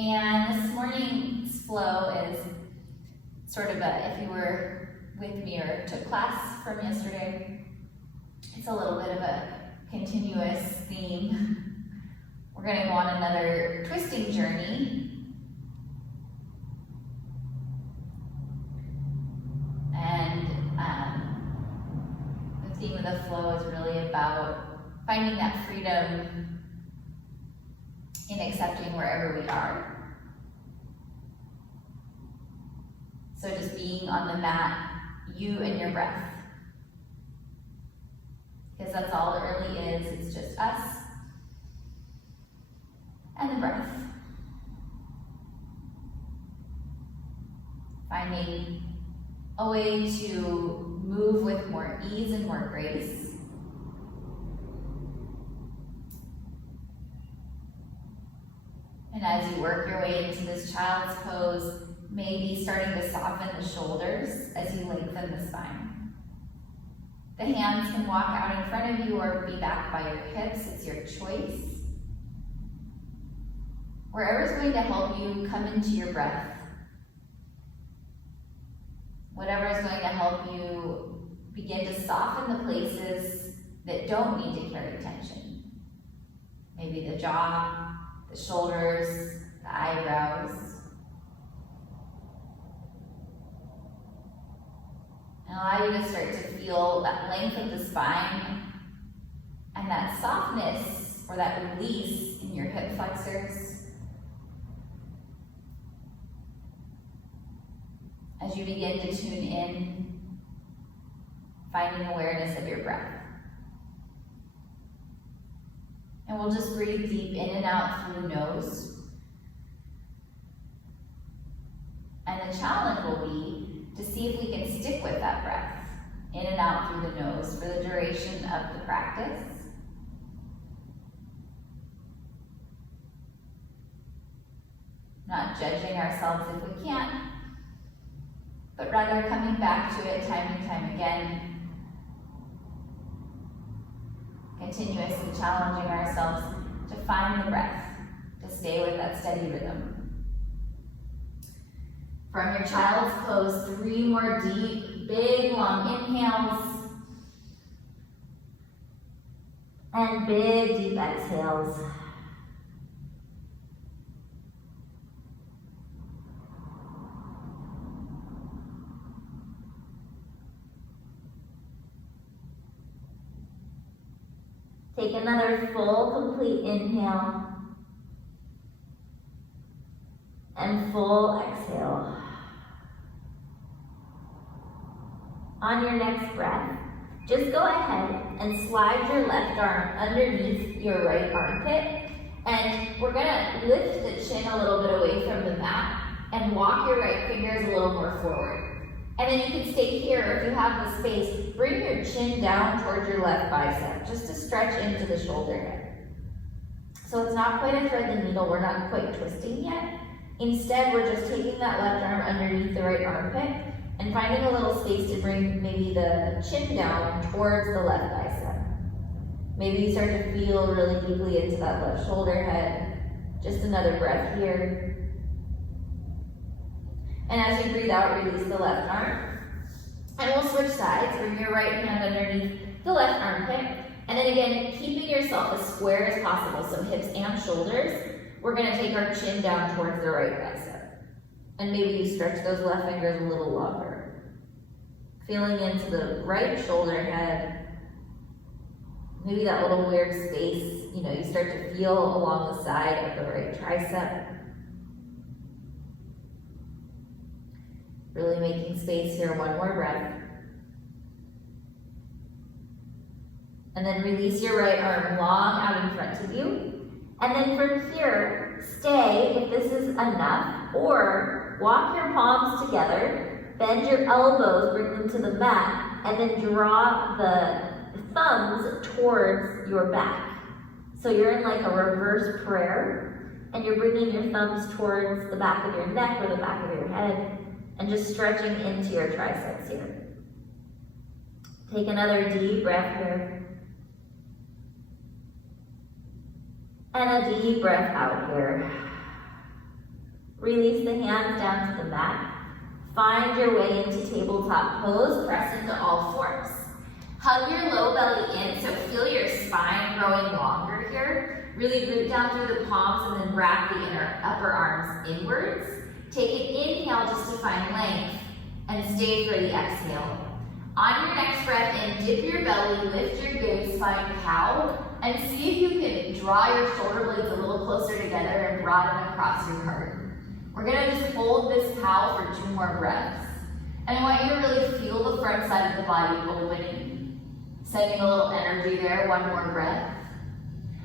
And this morning's flow is sort of a, if you were with me or took class from yesterday, it's a little bit of a continuous theme. We're going to go on another twisting journey. And the theme of the flow is really about finding that freedom in accepting wherever we are. So just being on the mat, you and your breath. Because that's all it really is, it's just us and the breath. Finding a way to move with more ease and more grace. And as you work your way into this child's pose, maybe starting to soften the shoulders as you lengthen the spine. The hands can walk out in front of you or be back by your hips, it's your choice. Wherever's going to help you come into your breath. Whatever is going to help you begin to soften the places that don't need to carry tension. Maybe the jaw, the shoulders, the eyebrows. And allow you to start to feel that length of the spine and that softness or that release in your hip flexors. As you begin to tune in, finding awareness of your breath. And we'll just breathe deep in and out through the nose. And the challenge will be to see if we can stick with that breath in and out through the nose for the duration of the practice. Not judging ourselves if we can't, but rather coming back to it time and time again. Continuously challenging ourselves to find the breath, to stay with that steady rhythm. From your child's pose, 3 more deep, big, long inhales. And big, deep exhales. Take another full, complete inhale. And full exhale. On your next breath, just go ahead and slide your left arm underneath your right armpit. And we're gonna lift the chin a little bit away from the mat and walk your right fingers a little more forward. And then you can stay here if you have the space. Bring your chin down towards your left bicep, just to stretch into the shoulder head. So it's not quite a thread the needle, we're not quite twisting yet. Instead, we're just taking that left arm underneath the right armpit and finding a little space to bring maybe the chin down towards the left bicep. Maybe you start to feel really deeply into that left shoulder head. Just another breath here. And as you breathe out, release the left arm. And we'll switch sides. Bring your right hand underneath the left armpit. And then again, keeping yourself as square as possible, so hips and shoulders. We're gonna take our chin down towards the right bicep. And maybe you stretch those left fingers a little longer. Feeling into the right shoulder head. Maybe that little weird space, you start to feel along the side of the right tricep. Really making space here, 1 more breath. And then release your right arm long out in front of you. And then from here, stay if this is enough, or walk your palms together, bend your elbows, bring them to the mat, and then draw the thumbs towards your back. So you're in like a reverse prayer, and you're bringing your thumbs towards the back of your neck or the back of your head, and just stretching into your triceps here. Take another deep breath here. And a deep breath out here. Release the hands down to the mat. Find your way into tabletop pose. Press into all fours. Hug your low belly in, so feel your spine growing longer here. Really root down through the palms and then wrap the upper arms inwards. Take an inhale just to find length and stay for the exhale. On your next breath in, dip your belly, lift your gaze, find cow, and see if you can draw your shoulder blades a little closer together and broaden across your heart. We're gonna just hold this cow for 2 more breaths. And I want you to really feel the front side of the body opening, sending a little energy there. 1 more breath.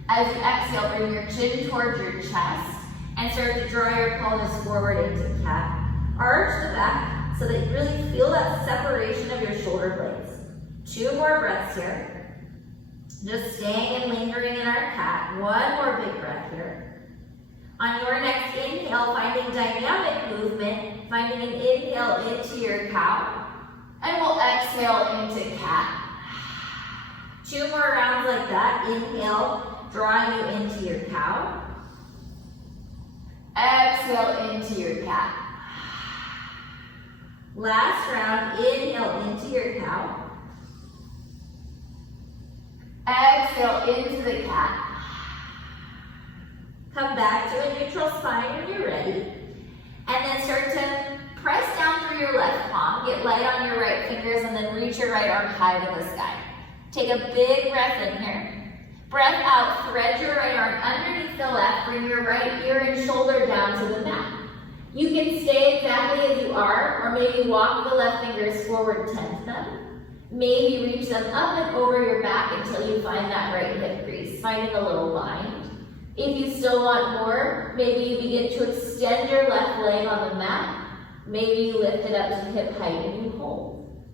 As you exhale, bring your chin towards your chest and start to draw your pelvis forward into cat. Arch the back so that you really feel that separation of your shoulder blades. 2 more breaths here. Just staying and lingering in our cat. 1 more big breath here. On your next inhale, finding dynamic movement, finding an inhale into your cow, and we'll exhale into cat. 2 more rounds like that. Inhale, drawing you into your cow. Exhale into your cat. Last round, inhale into your cow. Exhale into the cat. Come back to a neutral spine when you're ready. And then start to press down through your left palm, get light on your right fingers, and then reach your right arm high to the sky. Take a big breath in here. Breath out, thread your right arm underneath the left, bring your right ear and shoulder down to the mat. You can stay exactly as you are, or maybe walk the left fingers forward, tense them. Maybe reach them up and over your back until you find that right hip crease, finding a little bind. If you still want more, maybe you begin to extend your left leg on the mat. Maybe you lift it up to hip height and you hold.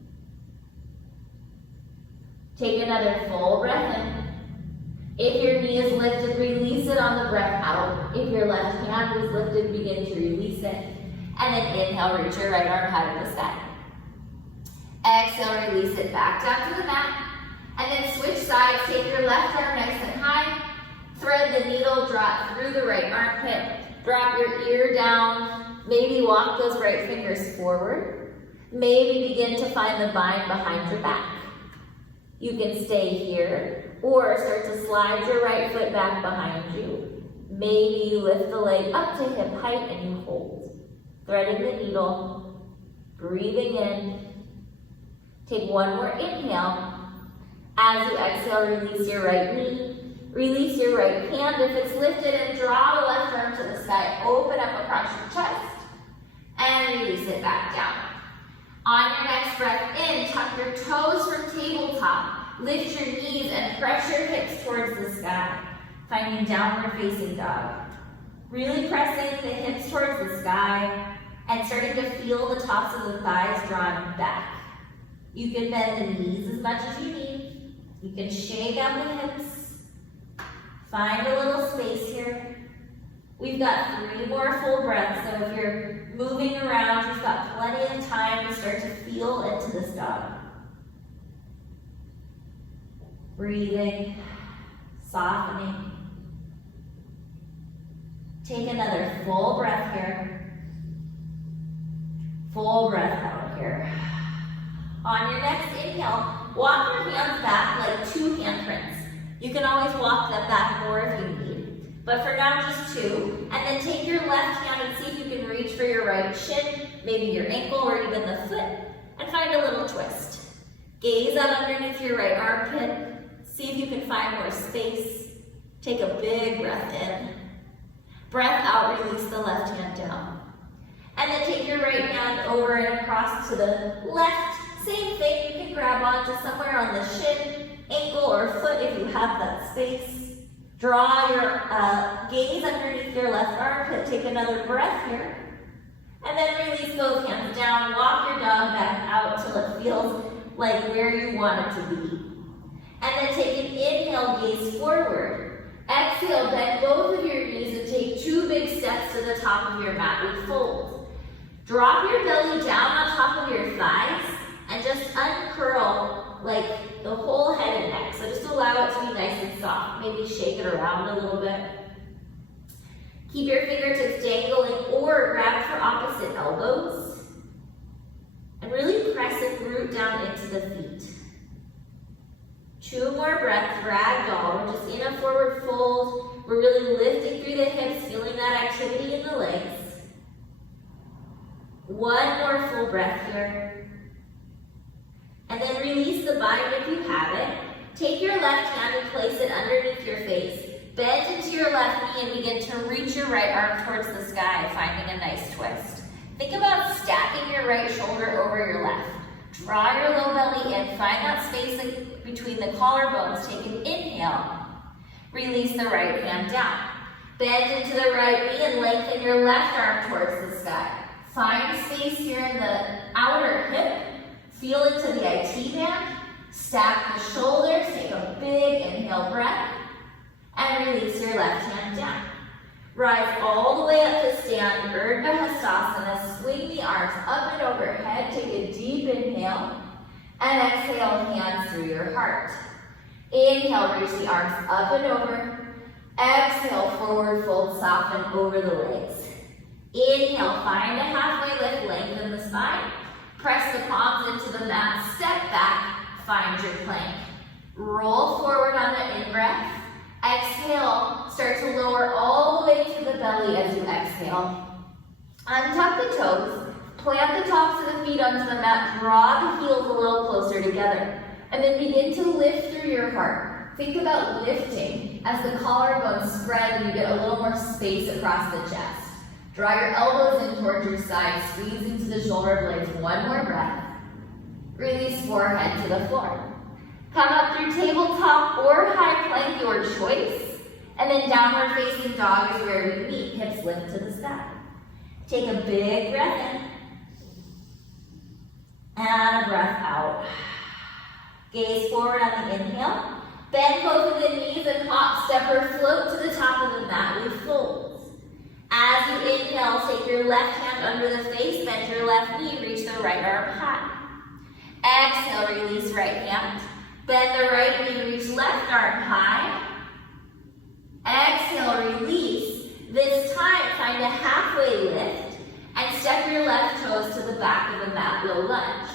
Take another full breath in. If your knee is lifted, release it on the breath out. If your left hand is lifted, begin to release it. And then inhale, reach your right arm high to the sky. Exhale, release it back down to the mat. And then switch sides, take your left arm nice and high. Thread the needle, drop through the right armpit. Drop your ear down. Maybe walk those right fingers forward. Maybe begin to find the bind behind your back. You can stay here or start to slide your right foot back behind you. Maybe you lift the leg up to hip height and you hold. Threading the needle, breathing in. Take 1 more inhale. As you exhale, release your right knee. Release your right hand if it's lifted and draw the left arm to the sky. Open up across your chest and release it back down. On your next breath in, tuck your toes from tabletop. Lift your knees and press your hips towards the sky, finding downward facing dog. Really pressing the hips towards the sky and starting to feel the tops of the thighs drawn back. You can bend the knees as much as you need. You can shake out the hips. Find a little space here. We've got 3 more full breaths, so if you're moving around, you've got plenty of time to start to feel into this dog. Breathing, softening. Take another full breath here. Full breath out here. On your next inhale, walk your hands back like 2 handprints. You can always walk them back more if you need, but for now just 2. And then take your left hand and see if you can reach for your right shin, maybe your ankle or even the foot, and find a little twist. Gaze out underneath your right armpit. See if you can find more space. Take a big breath in. Breath out, release the left hand down. And then take your right hand over and across to the left. Same thing, you can grab onto somewhere on the shin, ankle or foot if you have that space. Draw your gaze underneath your left armpit. Take another breath here. And then release both hands down. Walk your dog back out till it feels like where you want it to be. And then take an inhale, gaze forward. Exhale, bend both of your knees and take 2 big steps to the top of your mat. We fold. Drop your belly down on top of your thighs and just uncurl like the whole head and neck. So just allow it to be nice and soft. Maybe shake it around a little bit. Keep your fingertips dangling or activity in the legs. One more full breath here. And then release the bind if you have it. Take your left hand and place it underneath your face. Bend into your left knee and begin to reach your right arm towards the sky, finding a nice twist. Think about stacking your right shoulder over your left. Draw your low belly in. Find that space between the collarbones. Take an inhale. Release the right hand down. Bend into the right knee and lengthen your left arm towards the sky. Find space here in the outer hip. Feel into the IT band. Stack the shoulders. Take a big inhale breath. And release your left hand down. Rise all the way up to stand, Urdhva Hastasana. Swing the arms up and overhead. Take a deep inhale. And exhale, hands through your heart. Inhale, reach the arms up and over. Exhale, forward fold, soften over the legs. Inhale, find a halfway lift, lengthen the spine. Press the palms into the mat, step back, find your plank. Roll forward on the in-breath. Exhale, start to lower all the way to the belly as you exhale. Untuck the toes, plant the tops of the feet onto the mat, draw the heels a little closer together, and then begin to lift through your heart. Think about lifting as the collarbones spread and you get a little more space across the chest. Draw your elbows in towards your side, squeeze into the shoulder blades. One more breath. Release forehead to the floor. Come up through tabletop or high plank, your choice. And then downward facing dog is where we meet, hips lift to the sky. Take a big breath in. And a breath out. Gaze forward on the inhale. Bend both of the knees and hop, step or float to the top of the mat with folds. As you inhale, take your left hand under the face, bend your left knee, reach the right arm high. Exhale, release right hand. Bend the right knee, reach left arm high. Exhale, release. This time, find a halfway lift and step your left toes to the back of the mat, low lunge.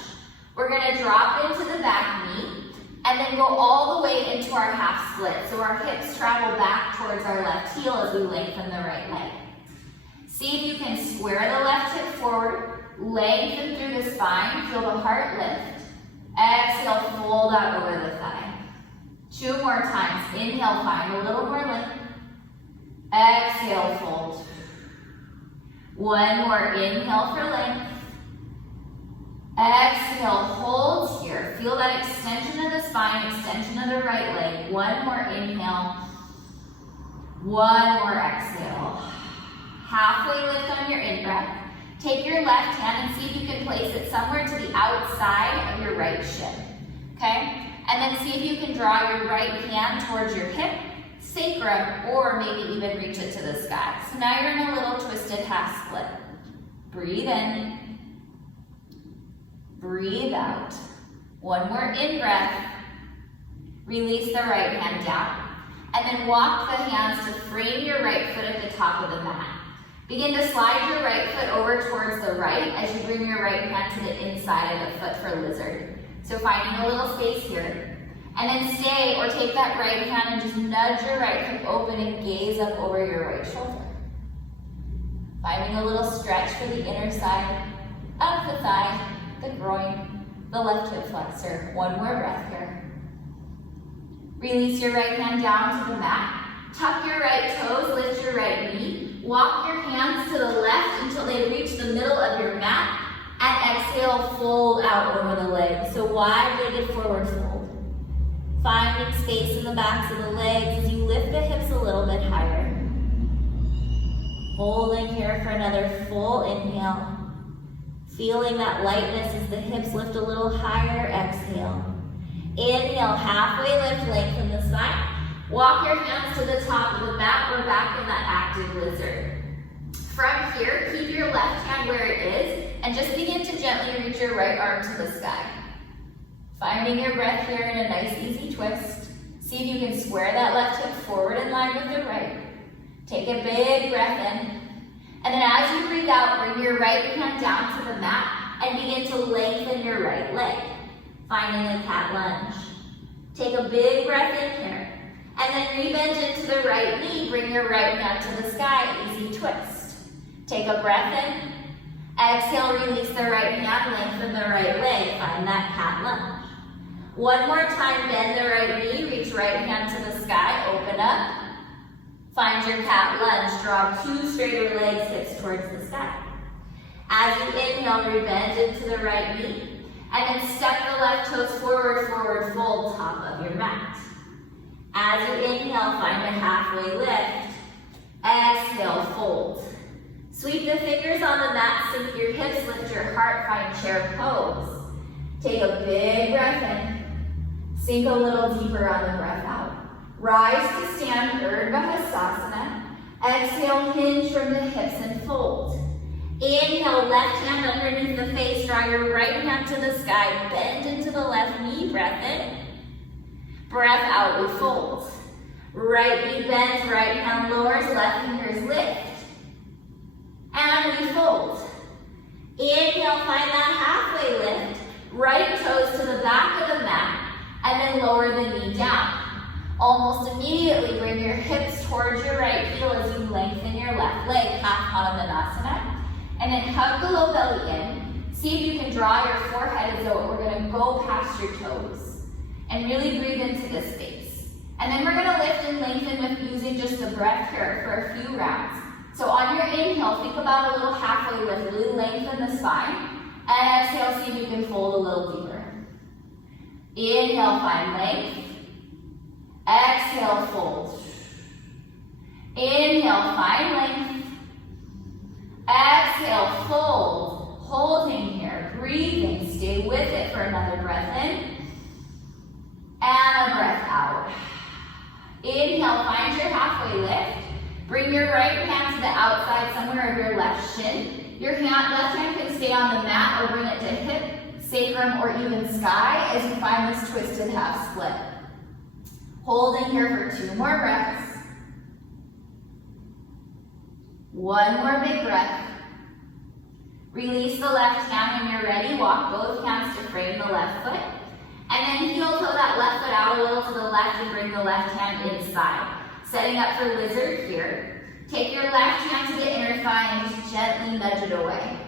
We're gonna drop into the back knee and then go all the way into our half split. So our hips travel back towards our left heel as we lengthen the right leg. See if you can square the left hip forward, lengthen through the spine, feel the heart lift. Exhale, fold out over the thigh. 2 more times. Inhale, find a little more lift. Exhale, fold. 1 more. Inhale for length. Exhale, hold here. Feel that extension of the spine, extension of the right leg. 1 more inhale. 1 more exhale. Halfway lift on your in-breath. Take your left hand and see if you can place it somewhere to the outside of your right shin. Okay? And then see if you can draw your right hand towards your hip, sacrum, or maybe even reach it to the sky. So now you're in a little twisted half split. Breathe in. Breathe out. 1 more in-breath. Release the right hand down. And then walk the hands to frame your right foot at the top of the mat. Begin to slide your right foot over towards the right as you bring your right hand to the inside of the foot for lizard. So finding a little space here. And then stay or take that right hand and just nudge your right hip open and gaze up over your right shoulder. Finding a little stretch for the inner side of the thigh, the groin, the left hip flexor. 1 more breath here. Release your right hand down to the mat. Tuck your right toes, lift your right knee. Walk your hands to the left until they reach the middle of your mat. And exhale, fold out over the legs. So wide-legged forward fold. Finding space in the backs of the legs as you lift the hips a little bit higher. Holding here for another full inhale. Feeling that lightness as the hips lift a little higher, exhale. Inhale, halfway lift, lengthen the spine. Walk your hands to the top of the mat. We're back in that active lizard. From here, keep your left hand where it is and just begin to gently reach your right arm to the sky. Finding your breath here in a nice easy twist. See if you can square that left hip forward in line with the right. Take a big breath in. And then as you breathe out, bring your right hand down to the mat and begin to lengthen your right leg. Finding a cat lunge. Take a big breath in here. And then rebend into the right knee. Bring your right hand to the sky. Easy twist. twist. Take a breath in. Exhale, release the right hand, lengthen the right leg. Find that cat lunge. One more time, bend the right knee, reach right hand to the sky, open up. Find your cat lunge, draw 2 straighter legs, hips towards the sky. As you inhale, rebend into the right knee, and then step the left toes forward, forward fold, top of your mat. As you inhale, find a halfway lift. Exhale, fold. Sweep the fingers on the mat, sink your hips, lift your heart, find chair pose. Take a big breath in. Sink a little deeper on the breath out. Rise to stand, Urdhva Hastasana. Exhale, hinge from the hips and fold. Inhale, left hand underneath the face, draw your right hand to the sky, bend into the left knee, breath in. Breath out, we fold. Right knee bends, right hand lowers, left fingers lift. And we fold. Inhale, find that halfway lift. Right toes to the back of the mat, and then lower the knee down. Almost immediately bring your hips towards your right heel as you lengthen your left leg, half Hanumanasana. And then hug the low belly in. See if you can draw your forehead as though we're gonna go past your toes. And really breathe into this space. And then we're gonna lift and lengthen with using just the breath here for a few rounds. So on your inhale, think about a little halfway lift, really lengthen the spine. And exhale, see if you can fold a little deeper. Inhale, find length. Exhale, fold. Inhale, find length. Exhale, fold. Holding here, breathing, stay with it for another breath in. And a breath out. Inhale, find your halfway lift. Bring your right hand to the outside somewhere of your left shin. Your left hand can stay on the mat or bring it to hip, sacrum, or even sky as you find this twisted half split. Holding here for 2 more breaths. 1 more big breath. Release the left hand when you're ready. Walk both hands to frame the left foot. And then heel toe that left foot out a little to the left and bring the left hand inside. Setting up for lizard here. Take your left hand to the inner thigh and just gently nudge it away.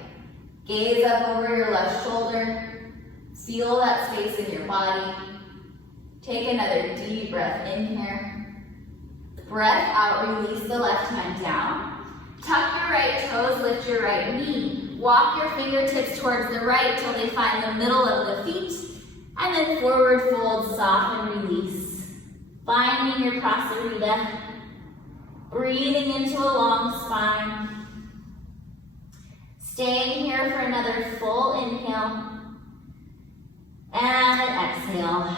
Gaze up over your left shoulder. Feel that space in your body. Take another deep breath in here. Breath out, release the left hand down. Tuck your right toes, lift your right knee. Walk your fingertips towards the right till they find the middle of the feet. And then forward fold, soften, release. Finding your prasarita. Breathing into a long spine. Staying here for another full inhale. And an exhale.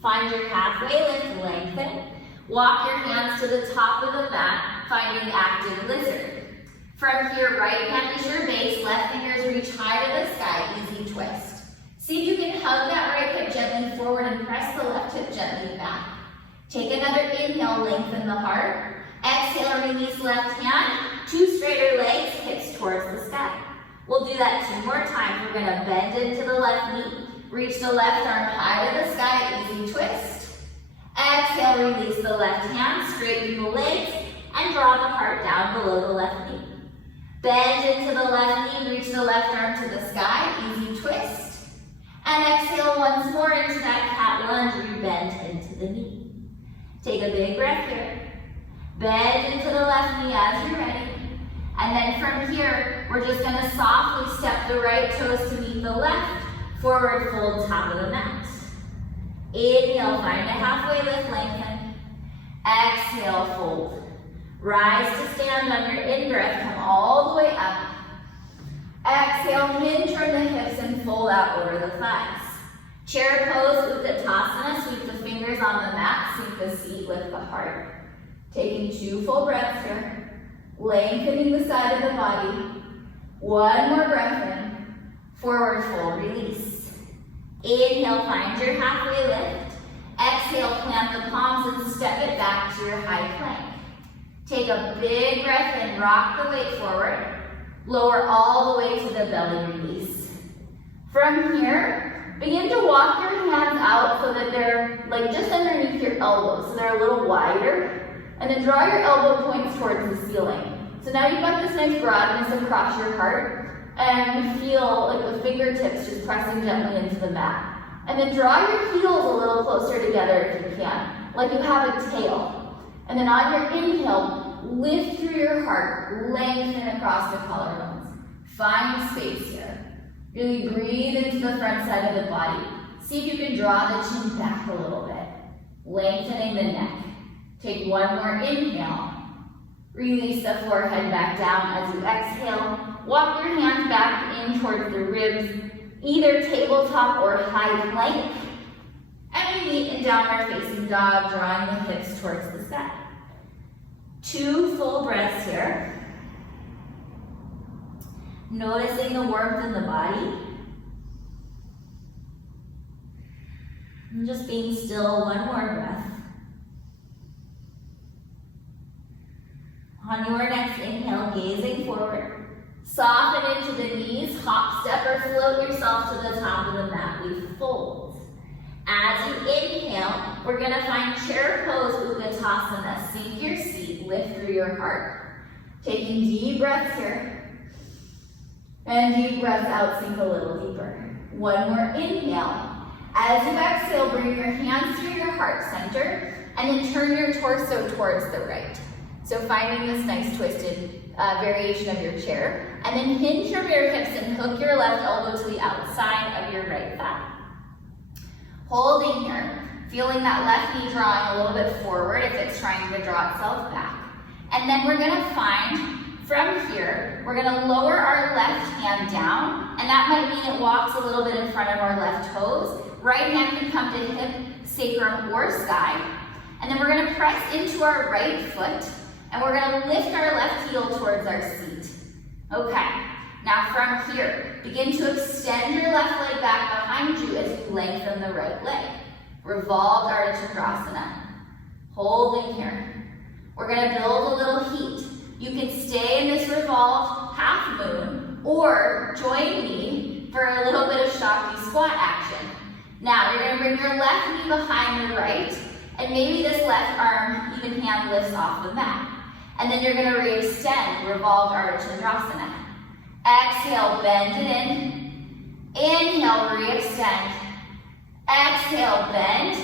Find your halfway lift, lengthen. Walk your hands to the top of the mat, finding active lizard. From here, right hand is your base, left fingers reach high to the sky, easy twist. See if you can hug that right hip gently forward and press the left hip gently back. Take another inhale, lengthen the heart. Exhale, release left hand, 2 straighter legs, hips towards the sky. We'll do that 2 more times. We're gonna bend into the left knee, reach the left arm high to the sky, easy twist. Exhale, release the left hand, straighten the legs, and draw the heart down below the left knee. Bend into the left knee, reach the left arm to the sky, easy twist. And exhale once more into that cat lunge, rebend into the knee. Take a big breath here. Bend into the left knee as you're ready. And then from here, we're just gonna softly step the right toes to meet the left, forward fold, top of the mat. Inhale, find a halfway lift, lengthen. Exhale, fold. Rise to stand on your in-breath, come all the way up. Exhale, hinge from the hips and fold out over the thighs. Chair pose, Uttanasana, sweep the fingers on the mat, sink the seat with the heart. Taking 2 full breaths here. Lengthening the side of the body. 1 more breath in. Forward fold, release. Inhale, find your halfway lift. Exhale, plant the palms and step it back to your high plank. Take a big breath in, rock the weight forward. Lower all the way to the belly, release. From here, begin to walk your hands out so that they're like just underneath your elbows, so they're a little wider. And then draw your elbow points towards the ceiling. So now you've got this nice broadness across your heart, and you feel like the fingertips just pressing gently into the mat. And then draw your heels a little closer together if you can, like you have a tail. And then on your inhale, lift through your heart, lengthen across the collarbones. Find space here. Really breathe into the front side of the body. See if you can draw the chin back a little bit, lengthening the neck. Take one more inhale. Release the forehead back down as you exhale. Walk your hands back in towards the ribs, either tabletop or high plank. And we meet in downward facing dog, drawing the hips towards the sky. 2 full breaths here. Noticing the warmth in the body. And just being still, one more breath. On your next inhale, gazing forward, soften into the knees, hop, step, or float yourself to the top of the mat. We fold. As you inhale, we're gonna find chair pose, Utkatasana. Sink your seat, lift through your heart. Taking deep breaths here. And deep breaths out, sink a little deeper. One more inhale. As you exhale, bring your hands through your heart center, and then turn your torso towards the right. So finding this nice twisted variation of your chair, and then hinge from your hips and hook your left elbow to the outside of your right thigh. Holding here, feeling that left knee drawing a little bit forward if it's trying to draw itself back. And then we're gonna find, from here, we're gonna lower our left hand down, and that might mean it walks a little bit in front of our left toes. Right hand can come to hip, sacrum, or sky. And then we're gonna press into our right foot, and we're gonna lift our left heel towards our seat. Okay, now from here, begin to extend your left leg back behind you as you lengthen the right leg. Revolved Ardha Chandrasana. Holding here. We're gonna build a little heat. You can stay in this revolved half moon, or join me for a little bit of Shakti squat action. Now, you're gonna bring your left knee behind the right, and maybe this left arm, even hand, lifts off the mat. And then you're gonna re-extend, revolved Ardha Chandrasana. Exhale, bend it in. Inhale, re-extend. Exhale, bend.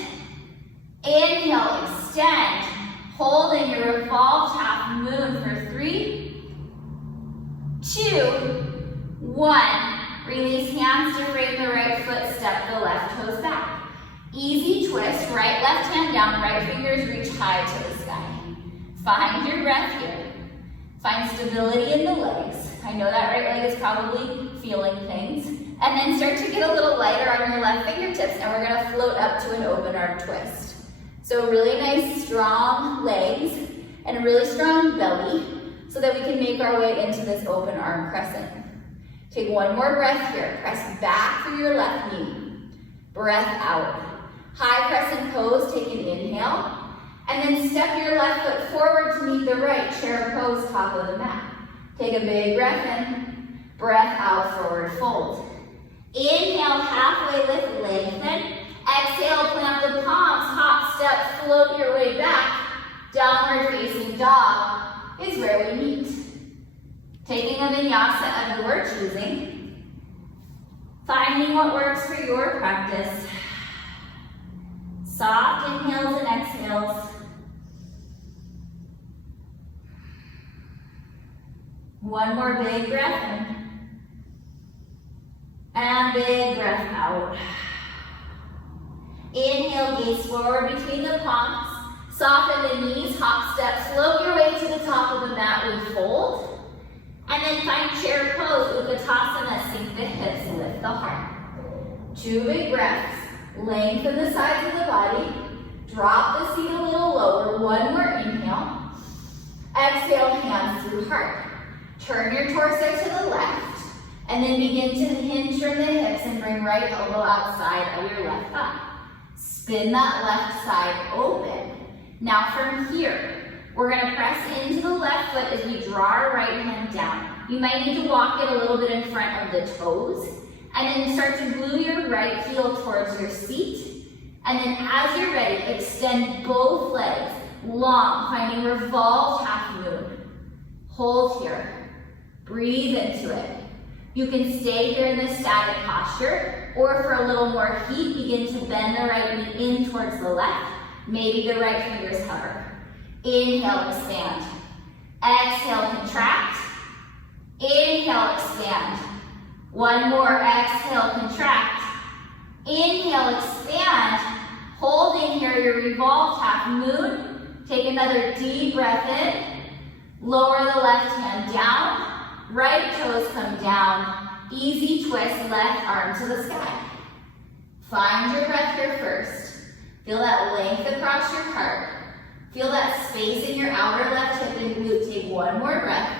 Inhale, extend. Holding your revolved half moon for 3, 2, 1. Release hands to frame the right foot, step the left toes back. Easy twist, right left hand down, right fingers reach high to the sky. Find your breath here. Find stability in the legs. I know that right leg is probably feeling things. And then start to get a little lighter on your left fingertips, and we're gonna float up to an open arm twist. So really nice, strong legs, and a really strong belly, so that we can make our way into this open arm crescent. Take one more breath here. Press back through your left knee. Breath out. High crescent pose, take an inhale. And then step your left foot forward to meet the right, chair pose, top of the mat. Take a big breath in. Breath out, forward fold. Inhale, halfway lift, lengthen. Exhale, plant the palms, hop, step, float your way back. Downward facing dog is where we meet. Taking a vinyasa of your choosing. Finding what works for your practice. Soft inhales and exhales. One more big breath in. And big breath out. Inhale, gaze forward between the palms. Soften the knees, hop, step, float your way to the top of the mat, we fold. And then find chair pose, Utkatasana, sink the hips, lift the heart. 2 big breaths, lengthen the sides of the body. Drop the seat a little lower, one more inhale. Exhale, hands through heart. Turn your torso to the left, and then begin to hinge from the hips and bring right elbow outside of your left thigh. Spin that left side open. Now from here, we're gonna press into the left foot as we draw our right hand down. You might need to walk it a little bit in front of the toes, and then start to glue your right heel towards your seat. And then as you're ready, extend both legs long, finding revolved half moon. Hold here. Breathe into it. You can stay here in this static posture, or for a little more heat, begin to bend the right knee in towards the left. Maybe the right fingers hover. Inhale, expand. Exhale, contract. Inhale, expand. One more, exhale, contract. Inhale, expand. Holding here your revolved half moon. Take another deep breath in. Lower the left hand down. Right toes come down. Easy twist, left arm to the sky. Find your breath here first. Feel that length across your heart. Feel that space in your outer left hip and glute. Take one more breath.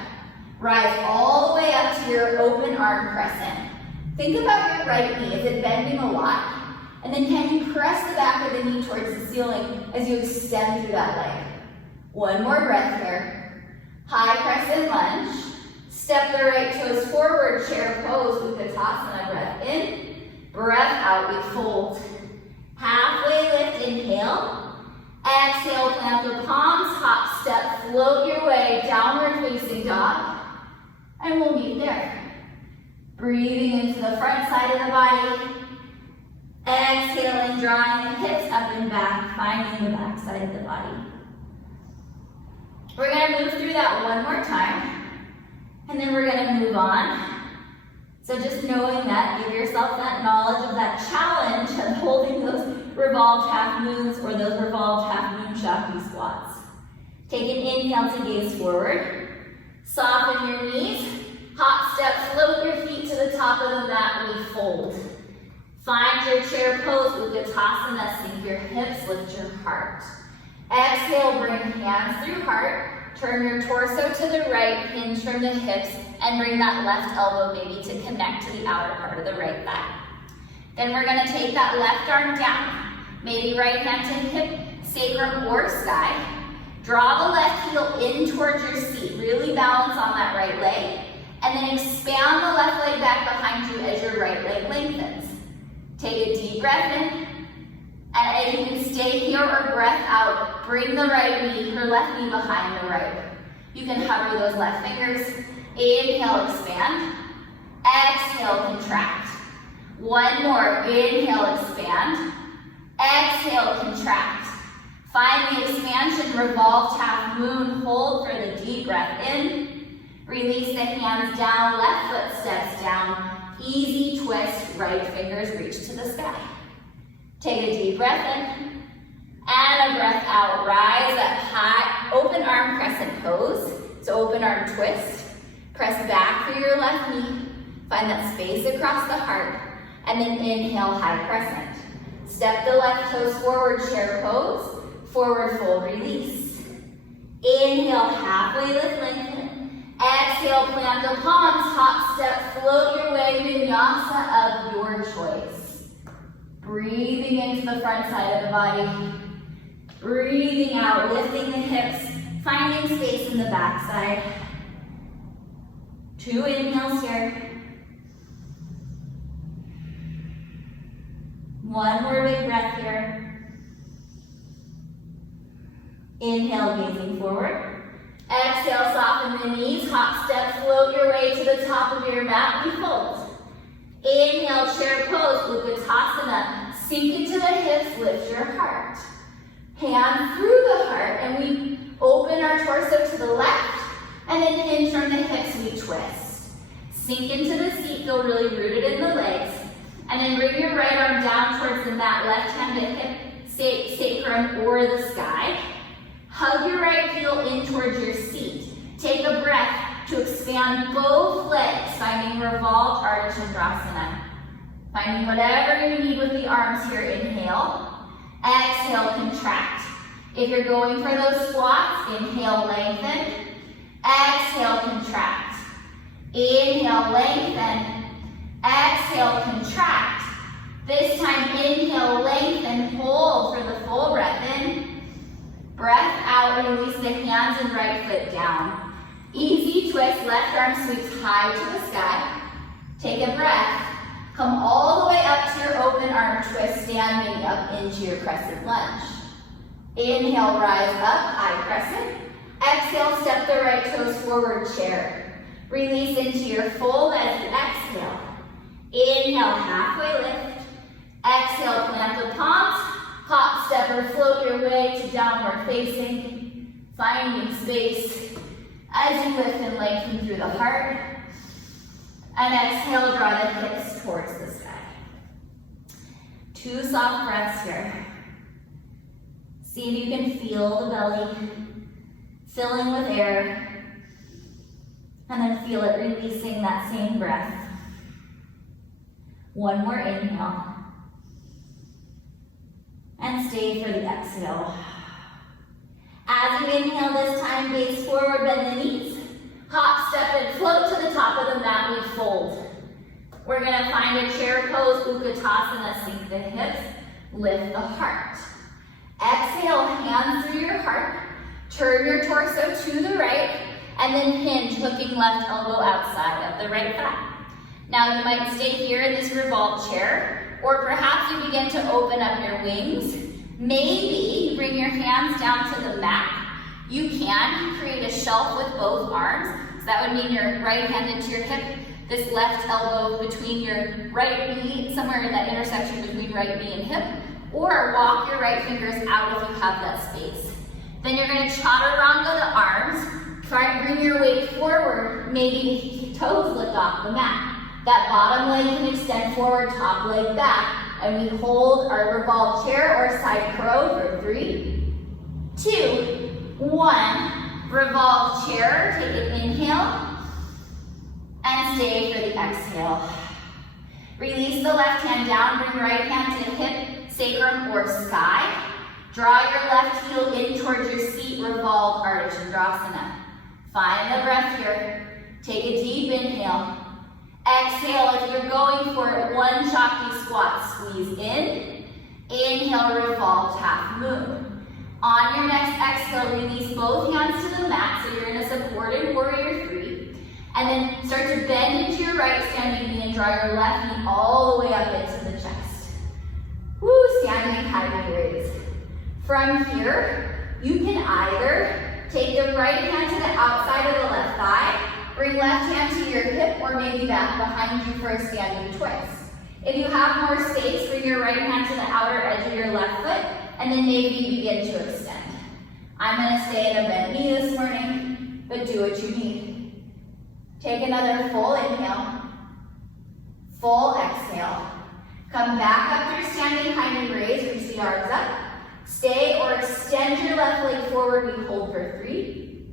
Rise all the way up to your open arm crescent. Think about your right knee. Is it bending a lot? And then can you press the back of the knee towards the ceiling as you extend through that leg? One more breath here. High crescent lunge. Step the right toes forward, chair pose, Utkatasana, breath in. Breath out, we fold. Halfway lift, inhale. Exhale, plant the palms, hop, step, float your way, downward facing dog. And we'll meet there. Breathing into the front side of the body. Exhaling, drawing the hips up and back, finding the back side of the body. We're gonna move through that one more time. And then we're gonna move on. So just knowing that, give yourself that knowledge of that challenge of holding those revolved half moons or those revolved half moon shakti squats. Take an inhale to gaze forward. Soften your knees. Hop, step, float your feet to the top of the mat, we fold. Find your chair pose, Utkatasana, sink your hips, lift your heart. Exhale, bring hands through heart. Turn your torso to the right, hinge from the hips, and bring that left elbow maybe to connect to the outer part of the right thigh. Then we're gonna take that left arm down. Maybe right hand to hip, sacrum or sky. Draw the left heel in towards your seat. Really balance on that right leg. And then expand the left leg back behind you as your right leg lengthens. Take a deep breath in. And if you can stay here or breath out, bring the right knee, your left knee behind the right. You can hover those left fingers. Inhale, expand. Exhale, contract. One more. Inhale, expand. Exhale, contract. Find the expansion, revolved half moon. Hold for the deep breath in. Release the hands down, left foot steps down. Easy twist, right fingers reach to the sky. Take a deep breath in, and a breath out. Rise up high, open arm crescent pose. So open arm twist. Press back through your left knee. Find that space across the heart. And then inhale, high crescent. Step the left toes forward, chair pose. Forward fold, release. Inhale, halfway lift, lengthen. Exhale, plant the palms, hop, step, float your way, vinyasa of your choice. Breathing into the front side of the body. Breathing out, lifting the hips, finding space in the back side. 2 inhales here. 1 more big breath here. Inhale, gazing forward. Exhale, soften the knees, hop, step, float your way to the top of your mat, we fold. Inhale, chair pose, Utkatasana. Sink into the hips, lift your heart. Hand through the heart, and we open our torso to the left, and then hinge from the hips, we twist. Sink into the seat, feel really rooted in the legs, and then bring your right arm down towards the mat, left hand to hip, sacrum or the sky. Hug your right heel in towards your seat. Take a breath to expand both legs, finding revolved Ardha Chandrasana. Finding whatever you need with the arms here. Inhale. Exhale, contract. If you're going for those squats, inhale, lengthen. Exhale, contract. Inhale, lengthen. Exhale, contract. This time, inhale, lengthen, hold for the full breath in. Breath out, release the hands and right foot down. Easy twist, left arm sweeps high to the sky. Take a breath. Come all the way up to your open arm twist, standing up into your crescent lunge. Inhale, rise up, high crescent. Exhale, step the right toes forward, chair. Release into your fold as you exhale. Inhale, halfway lift. Exhale, plant the palms. Hop, step, or float your way to downward facing. Finding space as you lift and lengthen through the heart. And exhale, draw the hips towards the sky. 2 soft breaths here. See if you can feel the belly filling with air. And then feel it releasing that same breath. 1 more inhale. And stay for the exhale. As you inhale this time, gaze forward, bend the knees. Hop, step, and float to the top of the mat, we fold. We're gonna find a chair pose, Utkatasana, sink the hips, lift the heart. Exhale, hands through your heart, turn your torso to the right, and then hinge, hooking left elbow outside of the right thigh. Now you might stay here in this revolved chair, or perhaps you begin to open up your wings. Maybe bring your hands down to the mat. You can create a shelf with both arms. So that would mean your right hand into your hip, this left elbow between your right knee, somewhere in that intersection between right knee and hip, or walk your right fingers out if you have that space. Then you're going to chaturanga the arms. Try and bring your weight forward. Maybe toes lift off the mat. That bottom leg can extend forward, top leg back. And we hold our revolved chair or side crow for 3, 2, 1. Revolved chair, take an inhale. And stay for the exhale. Release the left hand down, bring right hand to hip, sacrum, or sky. Draw your left heel in towards your seat, revolved Ardha Chandrasana. Find the breath here. Take a deep inhale. Exhale, if you're going for it, 1 Shakti squat, squeeze in. Inhale, revolved half moon. On your next exhale, release both hands to the mat, so you're in a supported warrior 3. And then start to bend into your right standing knee and draw your left knee all the way up into the chest. Woo, standing high knee raise. From here, you can either take the right hand to the outside of the left thigh, bring left hand to your hip, or maybe back behind you for a standing twist. If you have more space, bring your right hand to the outer edge of your left foot, and then maybe begin to extend. I'm gonna stay in a bent knee this morning, but do what you need. Take another full inhale, full exhale. Come back up through standing high knee raise, reach the arms up. Stay or extend your left leg forward, we hold for 3,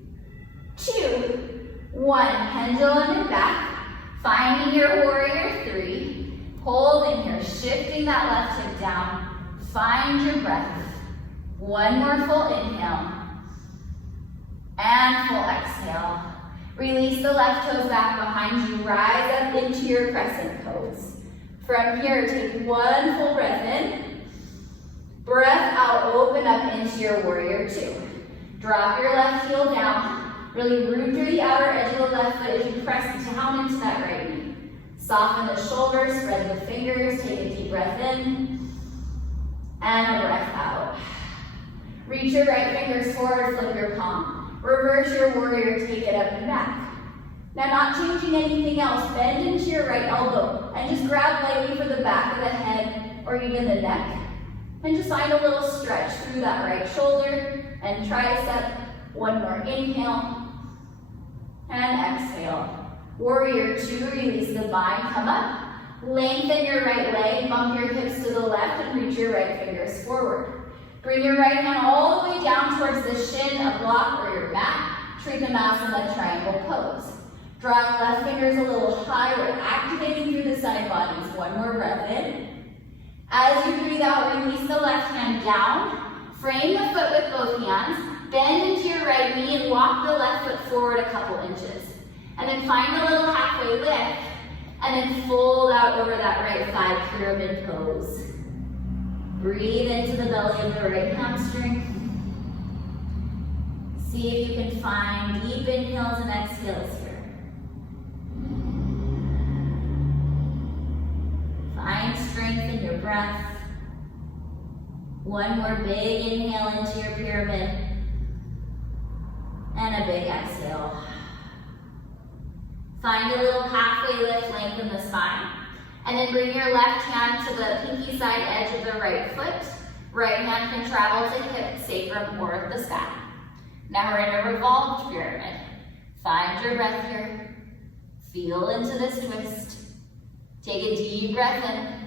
2, 1, pendulum and back, finding your warrior 3, holding here, shifting that left hip down, find your breath. 1 more full inhale, and full exhale. Release the left toes back behind you, rise up into your crescent pose. From here, take 1 full breath in, breath out, open up into your warrior 2. Drop your left heel down. Really root through the outer edge of the left foot as you press down into that right knee. Soften the shoulders, spread the fingers, take a deep breath in, and a breath out. Reach your right fingers forward, flip your palm. Reverse your warrior, take it up and back. Now not changing anything else, bend into your right elbow and just grab lightly for the back of the head or even the neck. And just find a little stretch through that right shoulder and tricep. 1 more inhale. And exhale. Warrior 2, release the bind, come up. Lengthen your right leg, bump your hips to the left and reach your right fingers forward. Bring your right hand all the way down towards the shin, a block or your mat. Trikonasana, triangle pose. Draw your left fingers a little higher, activating through the side bodies. 1 more breath in. As you breathe out, release the left hand down. Frame the foot with both hands. Bend into your right knee and walk the left foot forward a couple inches. And then find a little halfway lift. And then fold out over that right thigh, pyramid pose. Breathe into the belly of the right hamstring. See if you can find deep inhales and exhales here. Find strength in your breath. 1 more big inhale into your pyramid. and a big exhale. Find a little halfway lift, lengthen the spine. And then bring your left hand to the pinky side edge of the right foot. Right hand can travel to hip, sacrum, or the sky. Now we're in a revolved pyramid. Find your breath here. Feel into this twist. Take a deep breath in.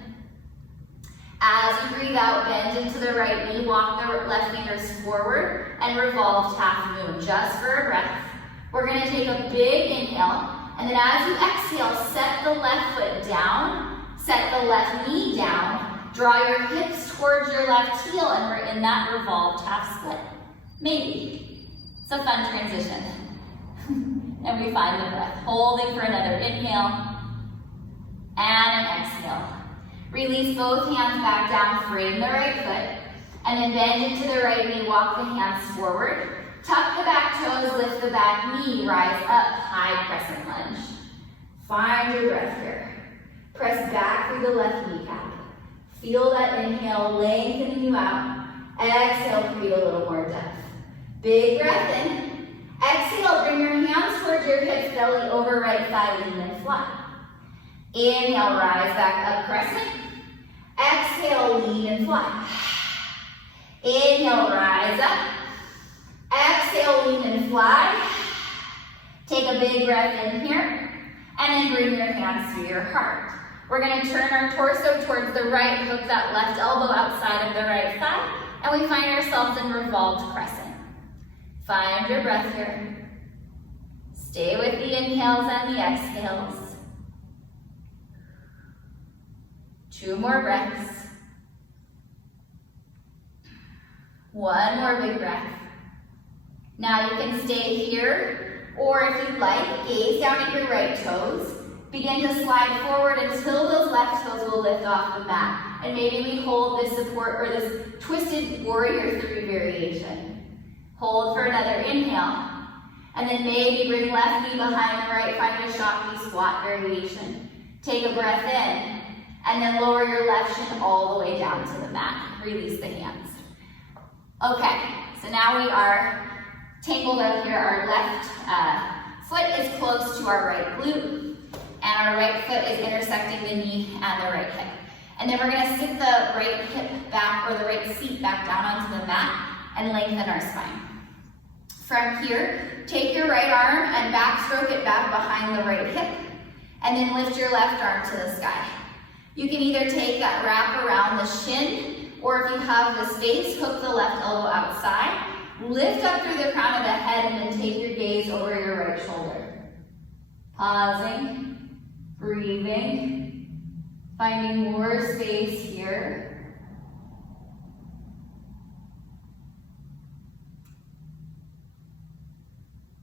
As you breathe out, bend into the right knee, walk the left fingers forward, and revolve half moon, just for a breath. We're gonna take a big inhale, and then as you exhale, set the left foot down, set the left knee down, draw your hips towards your left heel, and we're in that revolved half split. Maybe. It's a fun transition. And we find the breath, holding for another inhale, and an exhale. Release both hands back down, frame the right foot, and then bend into the right knee, walk the hands forward. Tuck the back toes, lift the back knee, rise up, high crescent lunge. Find your breath here. Press back through the left kneecap. Feel that inhale, lengthening you out. Exhale, create a little more depth. Big breath in. Exhale, bring your hands towards your hips, belly over right thigh, lean and flat. Inhale, rise back up, crescent. Exhale, lean and fly. Inhale, rise up. Exhale, lean and fly. Take a big breath in here, and then bring your hands to your heart. We're gonna turn our torso towards the right, hook that left elbow outside of the right thigh, and we find ourselves in revolved crescent. Find your breath here. Stay with the inhales and the exhales. 2 more breaths. 1 more big breath. Now you can stay here, or if you'd like, gaze down at your right toes. Begin to slide forward until those left toes will lift off the mat. And maybe we hold this support or this twisted warrior 3 variation. Hold for another inhale. And then maybe bring left knee behind the right, find a Shakti squat variation. Take a breath in. And then lower your left shin all the way down to the mat. Release the hands. Okay, so now we are tangled up here. Our left foot is close to our right glute, and our right foot is intersecting the knee and the right hip. And then we're gonna sit the right hip back, or the right seat back down onto the mat and lengthen our spine. From here, take your right arm and backstroke it back behind the right hip, and then lift your left arm to the sky. You can either take that wrap around the shin, or if you have the space, hook the left elbow outside, lift up through the crown of the head, and then take your gaze over your right shoulder. Pausing, breathing, finding more space here.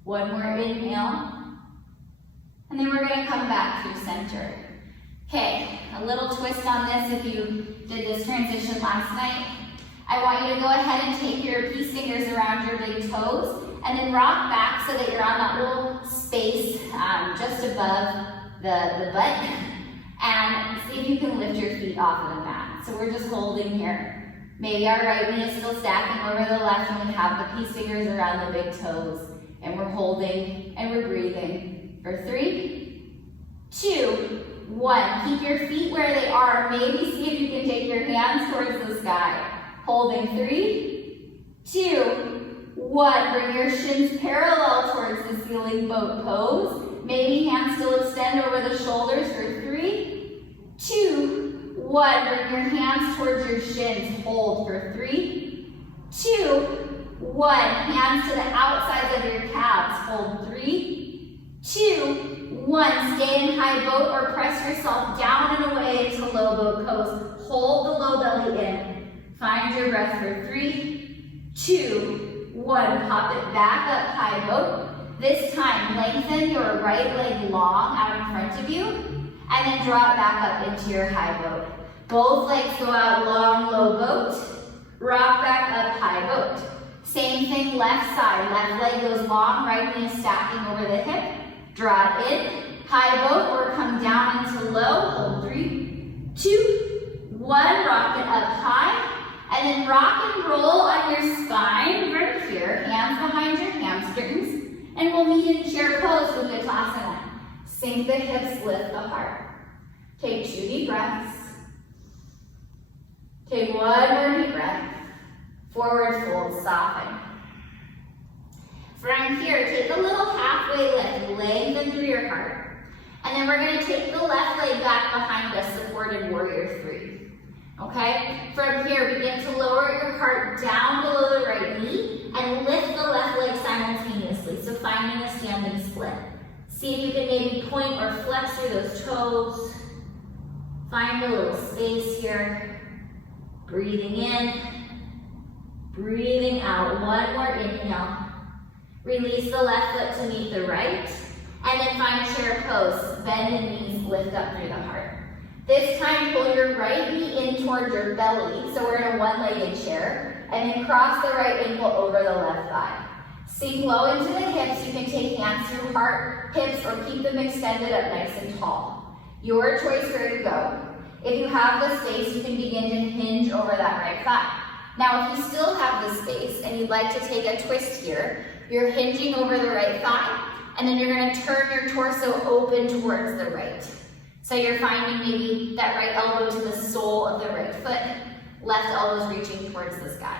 One more inhale, and then we're gonna come back through center. Okay, a little twist on this if you did this transition last night. I want you to go ahead and take your peace fingers around your big toes and then rock back so that you're on that little space just above the butt, and see if you can lift your feet off of the mat. So we're just holding here. Maybe our right knee is still stacking over the left, and we have the peace fingers around the big toes, and we're holding and we're breathing for 3, 2, 1. Keep your feet where they are. Maybe see if you can take your hands towards the sky. Holding 3, 2, 1. Bring your shins parallel towards the ceiling, boat pose. Maybe hands still extend over the shoulders for 3, 2, 1. Bring your hands towards your shins. Hold for 3, 2, 1. Hands to the outsides of your calves. Hold 3, 2, 1. Stay in high boat or press yourself down and away into low boat pose. Hold the low belly in. Find your breath for 3, 2, 1. Pop it back up, high boat. This time, lengthen your right leg long out in front of you, and then draw it back up into your high boat. Both legs go out long, low boat. Rock back up, high boat. Same thing, left side. Left leg goes long, right knee stacking over the hip. Draw it in, high boat, or come down into low. Hold 3, 2, 1. Rock it up high. And then rock and roll on your spine right here, hands behind your hamstrings. And we'll meet in chair pose with the Utkatasana. Sink the hips, lift the heart. Take 2 deep breaths. Take 1 more deep breath. Forward fold, soften. From here, take a little halfway lift, lengthen through your heart. And then we're gonna take the left leg back behind us, supported warrior 3. Okay? From here, begin to lower your heart down below the right knee and lift the left leg simultaneously. So finding a standing split. See if you can maybe point or flex through those toes. Find a little space here. Breathing in, breathing out. 1 more inhale. Release the left foot to meet the right. And then find chair pose. Bend the knees, lift up through the heart. This time, pull your right knee in towards your belly. So we're in a one-legged chair. And then cross the right ankle over the left thigh. Sink low into the hips. You can take hands through heart, hips, or keep them extended up nice and tall. Your choice where to go. If you have the space, you can begin to hinge over that right thigh. Now, if you still have the space and you'd like to take a twist here, you're hinging over the right thigh, and then you're going to turn your torso open towards the right. So you're finding maybe that right elbow to the sole of the right foot, left elbow's reaching towards the sky.